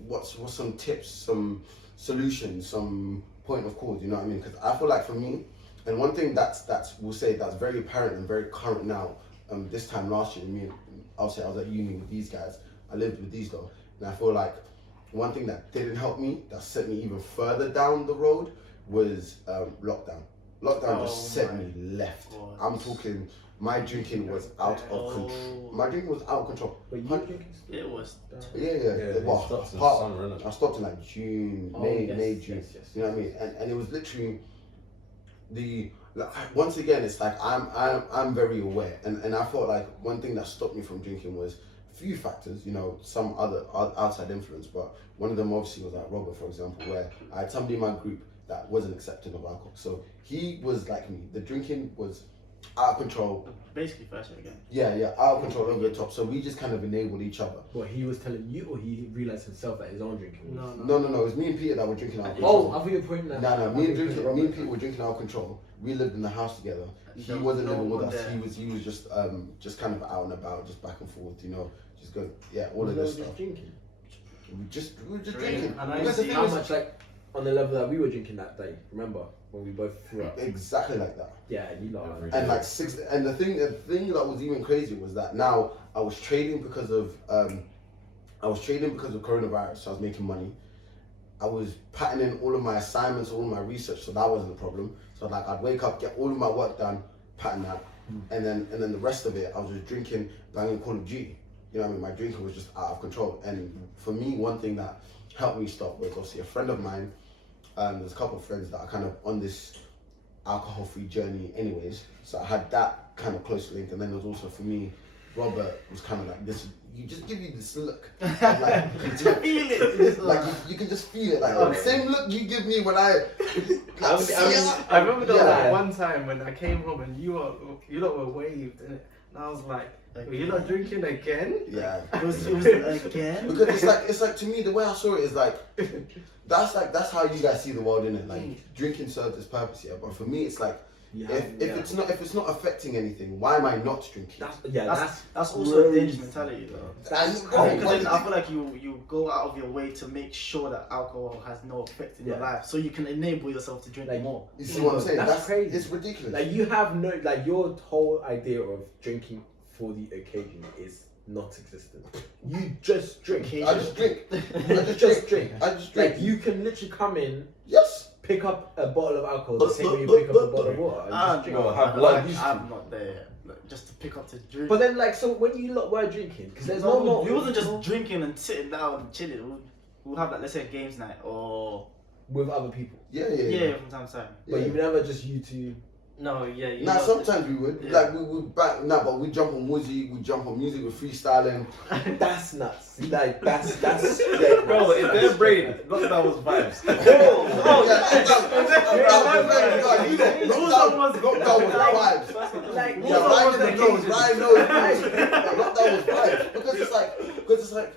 What's some tips, some solutions, some point of calls? You know what I mean? Because I feel like for me, and one thing that's we'll say that's very apparent and very current now. This time last year, I was at uni with these guys. I lived with these though, and I feel like one thing that didn't help me, that sent me even further down the road, was lockdown. Lockdown just sent me left. God. I'm talking, my drinking was out of control. My drinking was out of control. But you drinking? It was. Yeah. Well, I stopped in like June, May, June. Yes. You know what I mean? And it was literally once again, it's like I'm very aware, and I felt like one thing that stopped me from drinking was few factors, you know, some other outside influence, but one of them obviously was like Robert, for example, where I had somebody in my group that wasn't accepting of alcohol. So he was like me. The drinking was out of control. Basically first year again. Yeah, out of control, over the top. So we just kind of enabled each other. What, he was telling you, or he realised himself that his own drinking was? No. It was me and Peter that were drinking out of control. control. I thought you were pointing that. No, me and Peter were drinking out of control. We lived in the house together. He wasn't living with us. He was just kind of out and about, just back and forth, you know. Just go, all of this stuff. Drinking. We were just drinking. And I see how much, like, on the level that we were drinking that day. Remember when we both threw up? Exactly like that. Yeah, you know. And like and the thing that was even crazier was that now I was trading because of coronavirus. So I was making money. I was patterning all of my assignments, all of my research, so that wasn't a problem. So like I'd wake up, get all of my work done, pattern that, and then the rest of it I was just drinking, banging Call of Duty. You know what I mean? My drinking was just out of control. And for me, one thing that helped me stop was obviously a friend of mine. There's a couple of friends that are kind of on this alcohol-free journey anyways. So I had that kind of close link. And then there was also, for me, Robert was kind of like this, you just give you this look. Like, you can feel it. Like, you can just feel it. Like, the same look you give me when I remember that one time when I came home and you lot were waved, and I was like, were you not drinking again? Yeah. It was again? Because it's like to me, the way I saw it is like that's how you guys see the world, innit? Like drinking serves its purpose, yeah. But for me, it's like if it's not affecting anything, why am I not drinking? That's also a dangerous mentality, though. Because then I feel like you go out of your way to make sure that alcohol has no effect in your life, so you can enable yourself to drink more. You see what I'm saying? That's crazy. It's ridiculous. Like you have no, like your whole idea of drinking for the occasion is not existent. You just drink. I just drink. Like you can literally come in. Yes. Pick up a bottle of alcohol the same way you pick up a bottle of water. I'm not there yet. Just to pick up to drink. But then, like, so when you lot were drinking, because there's we wasn't just drinking and sitting down and chilling. We'll have like, let's say a games night or with other people. Yeah, from time to time. But you never just you two. No, yeah. Nah, sometimes we would. Yeah. Like we would back. Nah, but we jump on music. We jump on music with freestyling. That's nuts. Like that's. Bro, in their brain, lockdown was vibes. Lockdown was vibes. Like Ryan knows. Lockdown was vibes because it's like.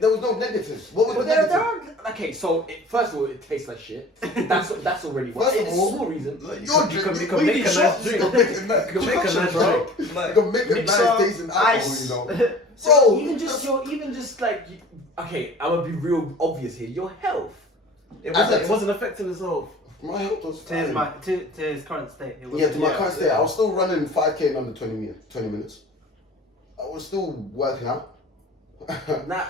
There was no negatives. What was the negative? Okay, so first of all, it tastes like shit. That's already one. It's a small reason. You can make a nice drink. You can make a nice taste in alcohol, you know. So even just like okay, I'm gonna be real obvious here. Your health. It wasn't affecting his health. My health was fine. To his current state. To my current state. I was still running 5K in under 20 minutes. I was still working out. Nah,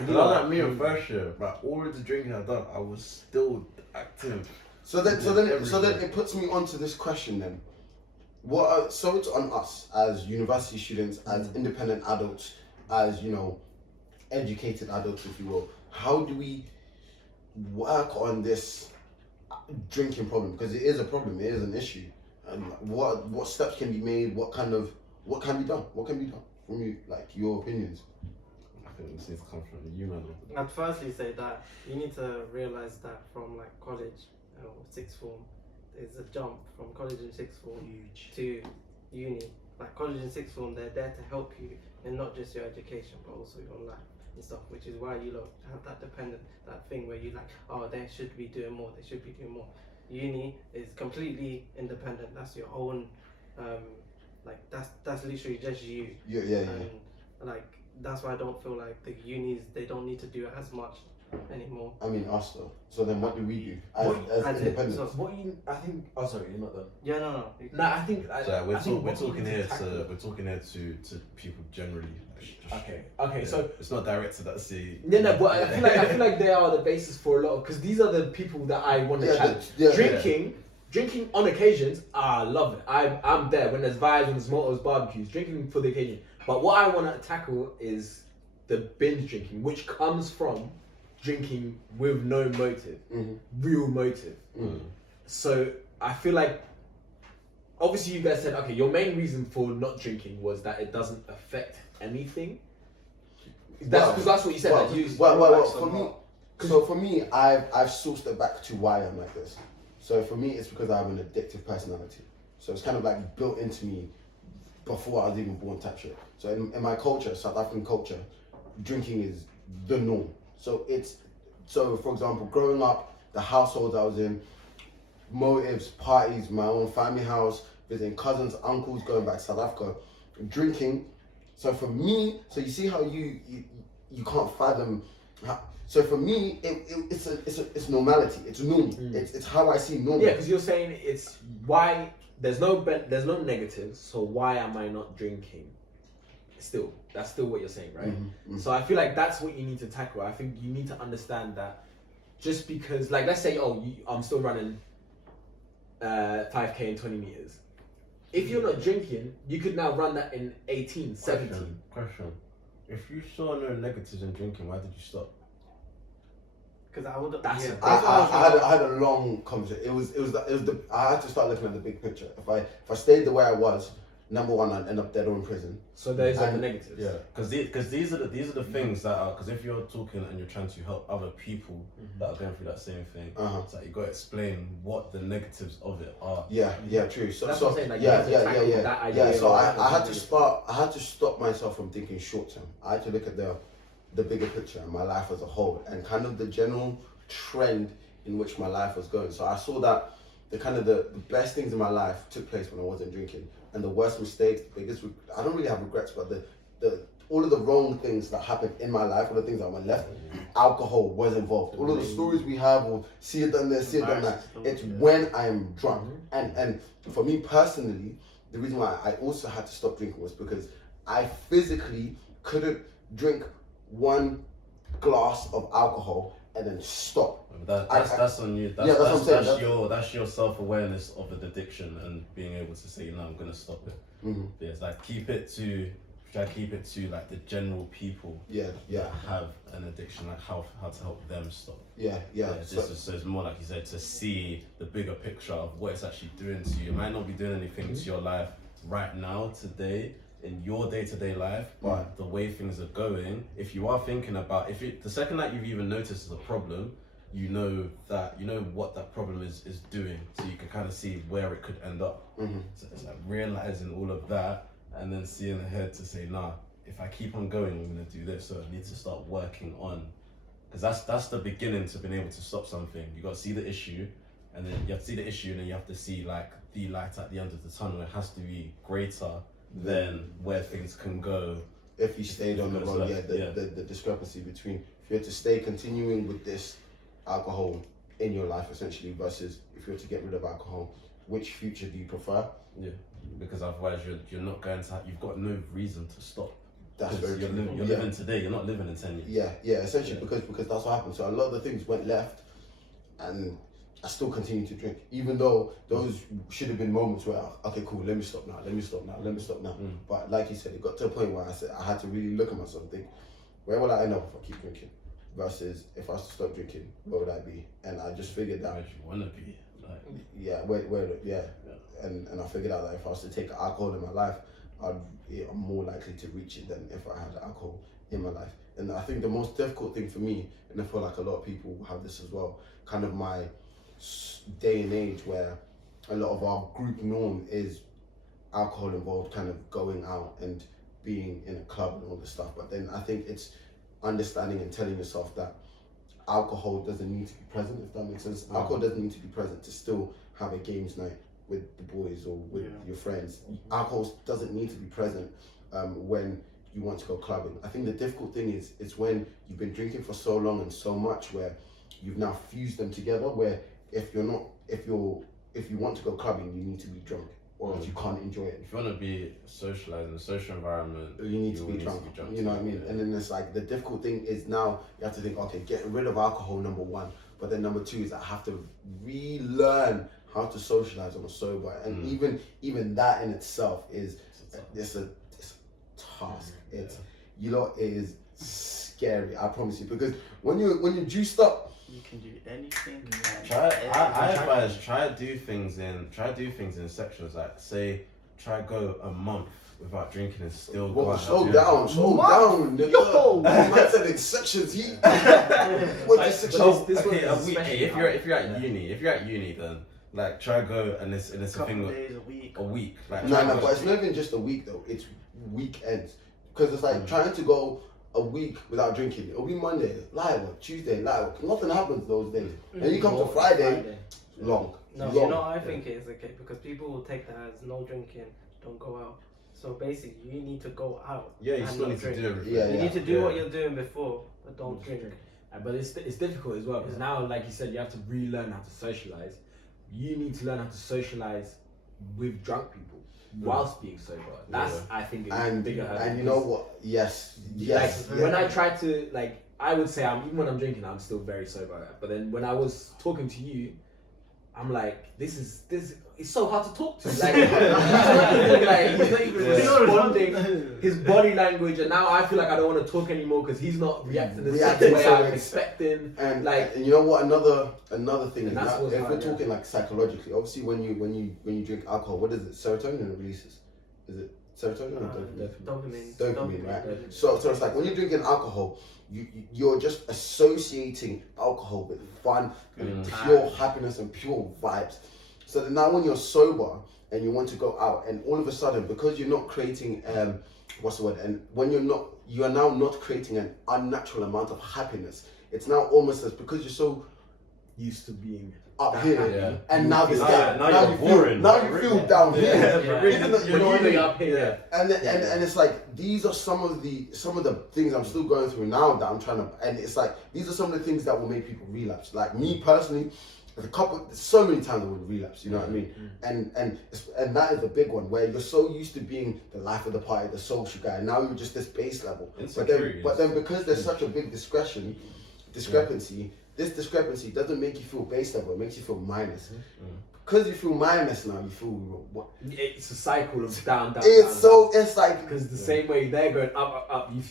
you know like me in first year, but all of the drinking I've done, I was still active. So then it puts me onto this question then. So it's on us as university students, as independent adults, as educated adults, if you will. How do we work on this drinking problem? Because it is a problem, it is an issue. And what steps can be made? What can be done? What can be done from you? Like your opinions. I think this needs to come from you, man. I'd firstly say that you need to realise that from like college or sixth form, there's a jump from college and sixth form to uni. Like college and sixth form, they're there to help you in not just your education but also your life and stuff, which is why you lot have that dependent, that thing where you like, oh, they should be doing more, they should be doing more. Uni is completely independent. That's your own, like that's literally just you. Yeah. And like that's why I don't feel like the unis, they don't need to do as much anymore. I mean, us though. So then, what do we do as independents? So What you? I think. Oh, sorry, you're not done. yeah, no. No, I think. So we're I think we're what you talking need here tackle- we're talking here to people generally. Okay. Yeah, So it's not directed at see. yeah, but I feel like they are the basis for a lot because these are the people that I want to challenge. Drinking on occasions, I love it. I'm there when there's vibes, when there's motors, barbecues, drinking for the occasion. But what I want to tackle is the binge drinking, which comes from drinking with no motive, real motive. So I feel like, obviously you guys said, okay, your main reason for not drinking was that it doesn't affect anything. That's because that's what you said. For me, I've sourced it back to why I'm like this. So for me, it's because I have an addictive personality. So it's kind of like built into me before I was even born type shit. So in my culture, South African culture, drinking is the norm. So for example, growing up, the households I was in, motives, parties, my own family house, visiting cousins, uncles, going back to South Africa, drinking. So for me, so you see how you can't fathom. So for me, it's normality. It's normal. It's how I see normal. Yeah, because you're saying it's why there's no negatives. So why am I not drinking? That's still what you're saying, right? So I feel like that's what you need to tackle. I think you need to understand that just because, like, let's say, I'm still running 5K in 20 meters. If you're not drinking, you could now run that in 18, 17. Question. If you saw no negatives in drinking, why did you stop? Because I would. That's Yeah. I had a long conversation. I had to start looking at the big picture. If I stayed the way I was, number one, I'd end up dead or in prison. So those are the negatives. Yeah, because these are the things that are, because if you're talking and you're trying to help other people that are going through that same thing, it's like you got to explain what the negatives of it are. Yeah, true. So that's what I'm saying. Like, yeah. So I had to stop myself from thinking short term. I had to look at the bigger picture and my life as a whole and kind of the general trend in which my life was going. So I saw that the best things in my life took place when I wasn't drinking, and the worst mistakes, I don't really have regrets, but all of the wrong things that happened in my life, all the things that went left, alcohol was involved. All of the stories we have, or see it done there, see it done that. It's when I am drunk, and for me personally, the reason why I also had to stop drinking was because I physically couldn't drink one glass of alcohol and then stop. That's on you. That's your self-awareness of an addiction and being able to say, I'm gonna stop it. Yeah, it's like try to keep it to like the general people that have an addiction, like how to help them stop. So it's more like you said, to see the bigger picture of what it's actually doing to you. It might not be doing anything to your life right now, today, in your day-to-day life, but the way things are going, if you are thinking about, the second that you've even noticed the problem, you know what that problem is doing, so you can kind of see where it could end up. So it's like realizing all of that and then seeing ahead to say, if I keep on going, I'm going to do this, so I need to start working on, because that's the beginning to being able to stop something. You got to see the issue, and then you have to see the issue, and then you have to see like the light at the end of the tunnel. It has to be greater than where things can go. If you stayed on the road, the discrepancy between if you had to stay continuing with this alcohol in your life essentially versus if you were to get rid of alcohol, which future do you prefer? Yeah, because otherwise you're not going to. You've got no reason to stop. That's very you're true. You're living today. You're not living in 10 years. Essentially because that's what happened. So a lot of the things went left, and I still continue to drink, even though those should have been moments where, okay, cool, let me stop now. But like you said, it got to a point where I had to really look at myself and think, where will I end up if I keep drinking? Versus if I was to stop drinking, where would I be? And I just figured that. Where do you want to be? And I figured out that if I was to take alcohol in my life, I'm more likely to reach it than if I had alcohol in my life. And I think the most difficult thing for me, and I feel like a lot of people have this as well, kind of my day and age where a lot of our group norm is alcohol involved, kind of going out and being in a club and all this stuff. But then I think it's understanding and telling yourself that alcohol doesn't need to be present, if that makes sense. Alcohol doesn't need to be present to still have a games night with the boys or with your friends. Alcohol doesn't need to be present when you want to go clubbing. I think the difficult thing is when you've been drinking for so long and so much where you've now fused them together, where if you want to go clubbing, you need to be drunk, or else you can't enjoy it. If you want to be socialized in a social environment, you need to be drunk. You know what I mean? And then it's like the difficult thing is now you have to think, okay, get rid of alcohol, number one. But then number two is I have to relearn how to socialize on a sober. And even that in itself is it's a task. It is scary, I promise you. Because when you're juiced up, you can do anything. I advise try to do things in sections. Like say, try go a month without drinking and still go out. Slow down. Yo, man said in sections. What is sections? Okay, a week. Hey, if you're at uni, then like try go and it's a thing. Days, a week. Like, no, but it's not even just a week though. It's weekends, because it's like trying to go a week without drinking. It'll be Monday, live, Tuesday, live. Nothing happens those days. And you come to Friday, long. No, you know, I think it is okay because people will take that as no drinking, don't go out. So basically, you need to go out. Yeah, you still need to do everything. You need to do what you're doing before, but don't drink. But it's difficult as well because now, like you said, you have to relearn how to socialize. You need to learn how to socialize with drunk people whilst being sober. That's I think is bigger. And you know what? Yes. When I try to I would say even when I'm drinking, I'm still very sober. But then when I was talking to you, I'm like, this is it's so hard to talk to. Like, he's not even responding. His body language, and now I feel like I don't want to talk anymore because he's not reacting the same way I'm expecting. And you know what? Another thing is that if we're talking like psychologically, obviously when you drink alcohol, what is it? Serotonin it releases. Is it serotonin or dopamine? Dopamine, right? So it's like when you're drinking alcohol, you're just associating alcohol with fun and pure happiness and pure vibes. So that now when you're sober and you want to go out, and all of a sudden, because you're not creating what's the word? And when you are now not creating an unnatural amount of happiness. It's now almost as because you're so used to being up here, and now this guy, now you feel down here. You're up here. And it's like these are some of the things I'm still going through now that I'm trying to, and it's like these are some of the things that will make people relapse. Like me personally, so many times I would relapse. You know what I mean? And that is a big one where you're so used to being the life of the party, the social guy. Now you're just this base level. But then because there's such a big discrepancy. This discrepancy doesn't make you feel base level, it makes you feel minus. Because you feel minus now, you feel what? It's a cycle of down. It's like because the same way they're going up. You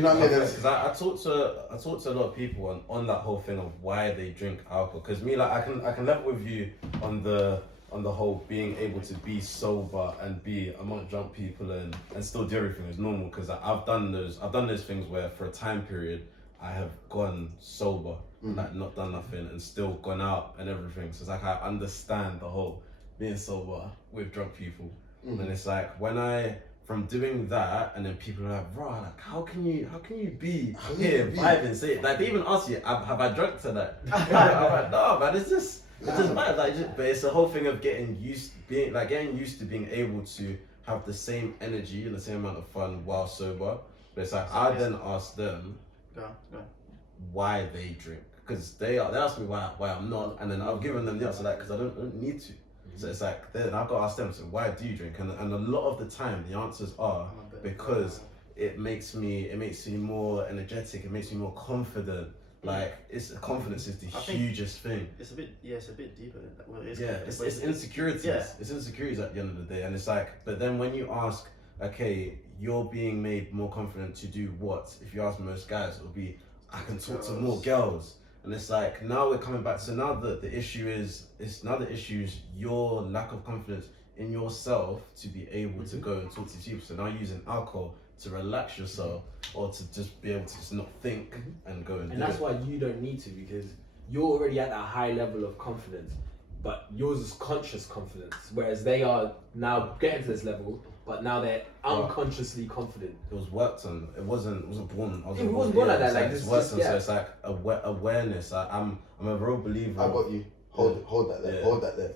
know what I mean? Because I talk to a lot of people on that whole thing of why they drink alcohol. Because me, like I can level with you on the whole being able to be sober and be among drunk people and still do everything as normal. Because I've done those things where for a time period I have gone sober, like not done nothing, and still gone out and everything. So it's like I understand the whole being sober with drunk people, and it's like from doing that, and then people are like, bro, like how can you be here vibing? Say like they even ask you, have I drunk tonight? I'm like, no, man, it's just vibes. But it's the whole thing of getting used to being able to have the same energy and the same amount of fun while sober. But it's like I then ask them. Why they drink, because they ask me why I'm not, and then I've given them the answer because I don't need to. So it's like then I've got to ask them, so why do you drink? And a lot of the time the answers are because it makes me more energetic, it makes me more confident. Like confidence is the hugest thing. It's a bit deeper than that. Well, it's insecurities. Yeah. It's insecurities at the end of the day, and it's like, but then when you ask, okay, you're being made more confident to do what? If you ask most guys, it'll be I can talk to more girls, And it's like now we're coming back. So now the issue is your lack of confidence in yourself to be able to go and talk to people. So now you're using alcohol to relax yourself or to just be able to just not think and go and do that's it. why you don't need to, because you're already at that high level of confidence, but yours is conscious confidence, whereas they are now getting to this level, but now they're unconsciously confident. It was worked on. It wasn't born. It wasn't born like that. Like, it's this worked on. yeah. So it's like awareness. I'm a real believer. I got you. Hold that there. Hold that there.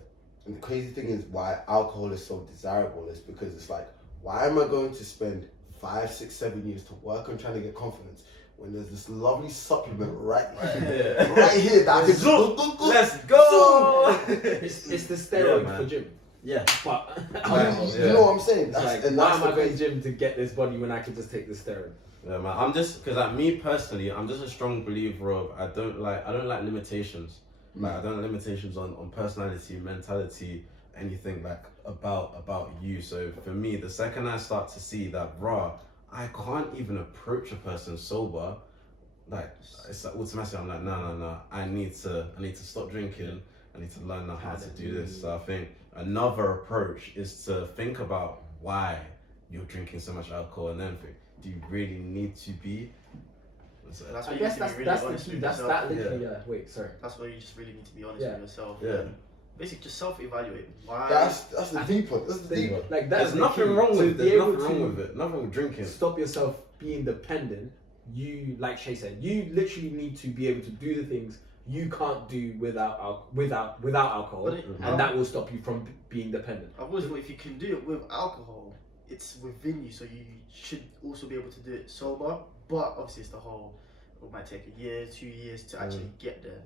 And the crazy thing is why alcohol is so desirable is because it's like, why am I going to spend 5, 6, 7 years to work on trying to get confidence when there's this lovely supplement right here that I can just Let's go. It's the steroid Yeah, for gym. Yeah. But you know what I'm saying? it's like, and why that's am I the going to crazy. gym to get this body when I can just take the steroid? Yeah, man. I'm just because like me personally, I'm just a strong believer of I don't like limitations. Like I don't like limitations on personality, mentality, anything like about you. So for me, the second I start to see that, I can't even approach a person sober, like it's like automatically I'm like, no. I need to stop drinking. I need to learn now how to do this. So I think another approach is to think about why you're drinking so much alcohol, and then think, do you really need to be? That's I where you guess need to be really that's the honest key. with That's yourself. that literally. Yeah. Wait, sorry. That's where you just really need to be honest Yeah. with yourself. Yeah. And basically, just self-evaluate. Why? That's the deep one. That's the deep one. Like that's There's the nothing key. wrong To with be there's able nothing wrong to with it. Nothing wrong with drinking. Stop yourself being dependent. You, like Shea said, you literally need to be able to do the things you can't do without alcohol, But and that will stop you from being dependent. I've always thought if you can do it with alcohol, it's within you, so you should also be able to do it sober. But obviously, it's the whole. It might take a year, 2 years to actually get there.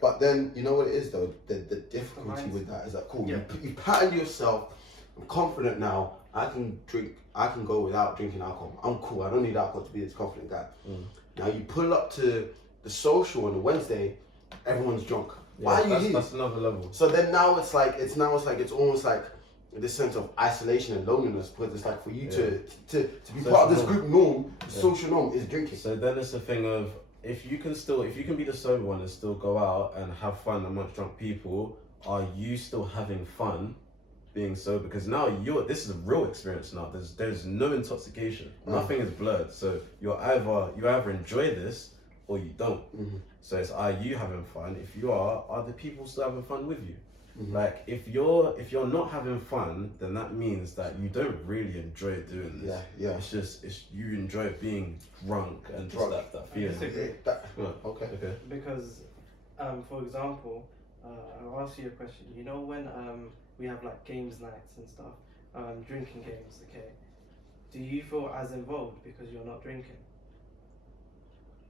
But then you know what it is though. The difficulty with that is that cool. Yeah. You pattern yourself. I'm confident now. I can drink. I can go without drinking alcohol. I'm cool. I don't need alcohol to be this confident guy. Now you pull up to the social on a Wednesday. Everyone's drunk. Why are you here? That's another level. So then now it's almost like this sense of isolation and loneliness, because it's like for you to be part of this group norm, the social norm is drinking. So then it's a thing of if you can be the sober one and still go out and have fun amongst drunk people, are you still having fun being sober? Because now this is a real experience now. There's no intoxication. Nothing is blurred. So you either enjoy this or you don't. So it's, are you having fun? If you are the people still having fun with you? Like if you're not having fun, then that means that you don't really enjoy doing this. Yeah. It's you enjoy being drunk and just that feeling. disagree. Okay. Because, for example, I'll ask you a question. You know when we have like games nights and stuff, drinking games, okay? Do you feel as involved because you're not drinking?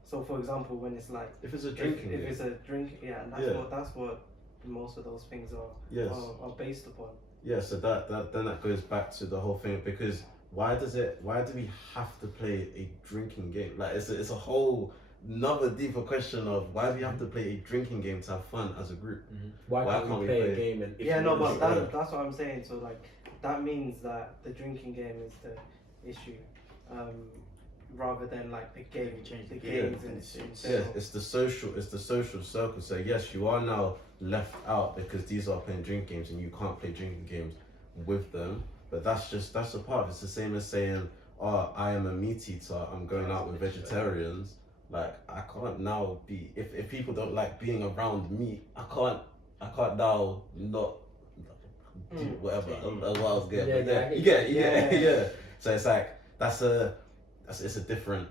So, for example, when it's like If it's a drinking if game. it's a drink, yeah, and that's what most of those things are based upon. Yeah, so that goes back to the whole thing, because why do we have to play a drinking game? Like it's a whole another deeper question of why do we have to play a drinking game to have fun as a group? Why can't we play a game? And but that's what I'm saying. So like that means that the drinking game is the issue, rather than like the game. Change the the games game. It's the social circle. So yes, you are now left out because these are playing drinking games and you can't play drinking games with them. But that's a part of it. It's the same as saying, I am a meat eater, I'm going out with vegetarians. Like I can't now be if people don't like being around meat, I can't now not do whatever. I don't know what I was getting. You get it. So it's like it's a different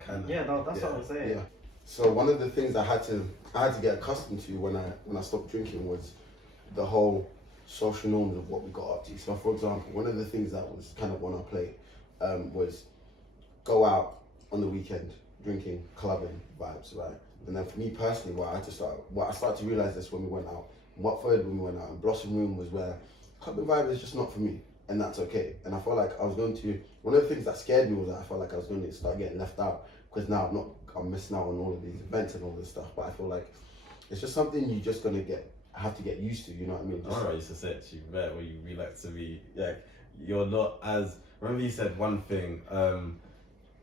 kind of That's what I'm saying. Yeah. So one of the things I had to get accustomed to when I stopped drinking was the whole social norms of what we got up to. So for example, one of the things that was kind of on our plate was go out on the weekend, drinking, clubbing vibes, right? And then for me personally, I started to realize this when we went out. In Watford, when we went out, and Blossom Room was where clubbing vibe is just not for me, and that's okay. And I felt like I was going to. One of the things that scared me was that I felt like I was going to start getting left out, because now I'm missing out on all of these events and all this stuff. But I feel like it's just something you're just gonna have to get used to. You know what I mean? I used to say it to you, where you like to be like you're not as. Remember you said one thing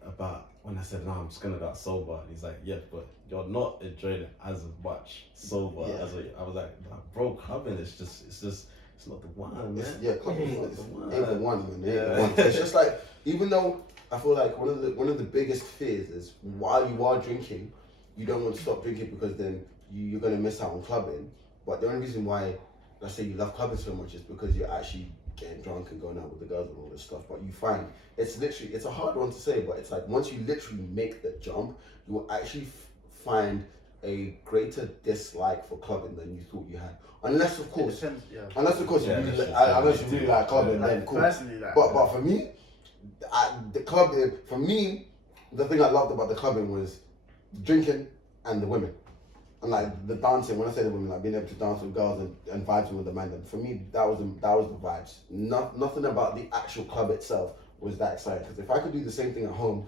about when I said, no, I'm just gonna go out sober, and he's like, yeah, but you're not enjoying it as much sober as I was like, nah, bro, clubbing it's not the one, man. Clubbing It's is not ain't the one, man. Ain't the one. It's just like, even though I feel like one of the biggest fears is while you are drinking, you don't want to stop drinking because then you're gonna miss out on clubbing. But the only reason why, let's say you love clubbing so much is because you're actually getting drunk and going out with the girls and all this stuff. But you find it's a hard one to say, but it's like once you literally make the jump, you will actually find a greater dislike for clubbing than you thought you had. Unless of course you really like clubbing, then cool. But for me, the clubbing, for me, the thing I loved about the clubbing was drinking and the women. And like the dancing, when I say the women, like being able to dance with girls and vibing with the man, and for me, that was the vibes. Nothing about the actual club itself was that exciting. Because if I could do the same thing at home,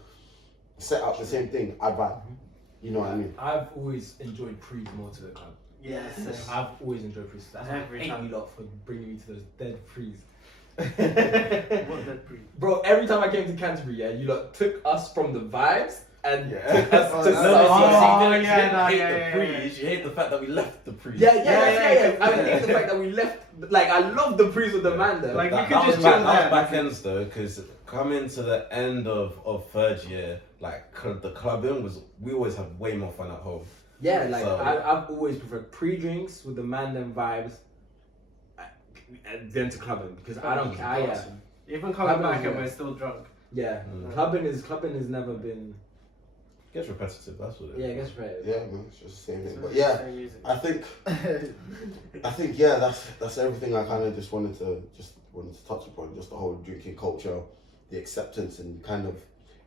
set up the same thing, I'd vibe. You know what I mean? I've always enjoyed prees more to the club. Yes. I've always enjoyed prees. That's why I Every hate time. you lot for bringing me to those dead prees. What that pre? Bro, every time I came to Canterbury, yeah, you lot took us from the vibes and took us to No, South. you didn't hate the prees. You hate the fact that we left the prees. Yeah. I hate the fact that we left. Like, I love the prees with the man there. Like, That you could just was chill back there. back ends though, because coming to the end of third year, like the clubbing we always have way more fun at home. Yeah, like So- I've always preferred pre-drinks with the man them vibes than to clubbing because I don't care. Even coming back and Yeah. we're still drunk. Yeah, Mm. clubbing has never been. Gets repetitive. That's what it is. Yeah, I guess right. Yeah, man, it's just the same thing. It's But the yeah, same music. I think yeah, that's everything I kind of just wanted to touch upon. Just the whole drinking culture, the acceptance, and kind of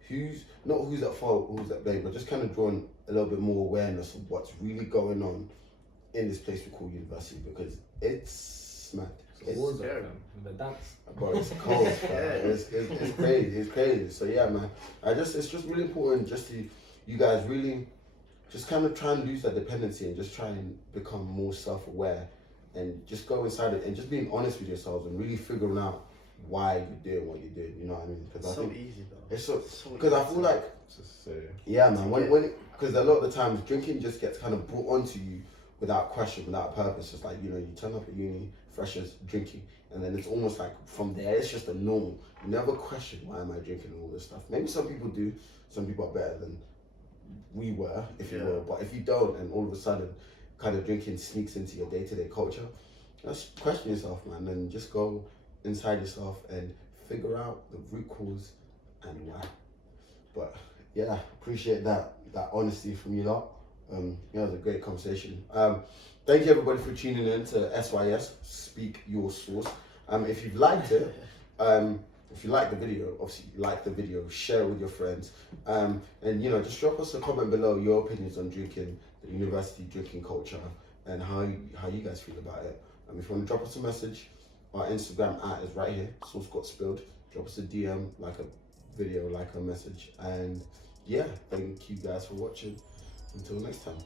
who's at fault, who's at blame, but just kind of drawing a little bit more awareness of what's really going on in this place we call university, because it's mad. It's war zone, fam. The dance. Bro, it's cold. It's crazy. It's crazy. So yeah, man. It's just really important just to you guys really just kind of try and lose that dependency and just try and become more self-aware and just go inside it and just being honest with yourselves and really figuring out why you're doing what you're doing. You know what I mean? Because I So think easy though. it's so So because I easy. feel like Just say. yeah, man. When because a lot of the times drinking just gets kind of brought onto you without question, without purpose. It's like, you know, you turn up at uni, freshers drinking, and then it's almost like from there it's just a normal. You never question why am I drinking and all this stuff. Maybe some people do. Some people are better than we were, if you will. But if you don't, and all of a sudden, kind of drinking sneaks into your day-to-day culture, just question yourself, man, and just go inside yourself and figure out the root cause and why. But yeah, appreciate that honesty from you lot. It was a great conversation. Thank you everybody for tuning in to SYS, Speak Your Source. If you've liked it, if you like the video, obviously like the video, share it with your friends. And you know, just drop us a comment below your opinions on drinking, the university drinking culture, and how you guys feel about it. If you want to drop us a message, our Instagram @ is right here, Source Got Spilled. Drop us a DM, like a video, like a message. And yeah, thank you guys for watching. Until next time.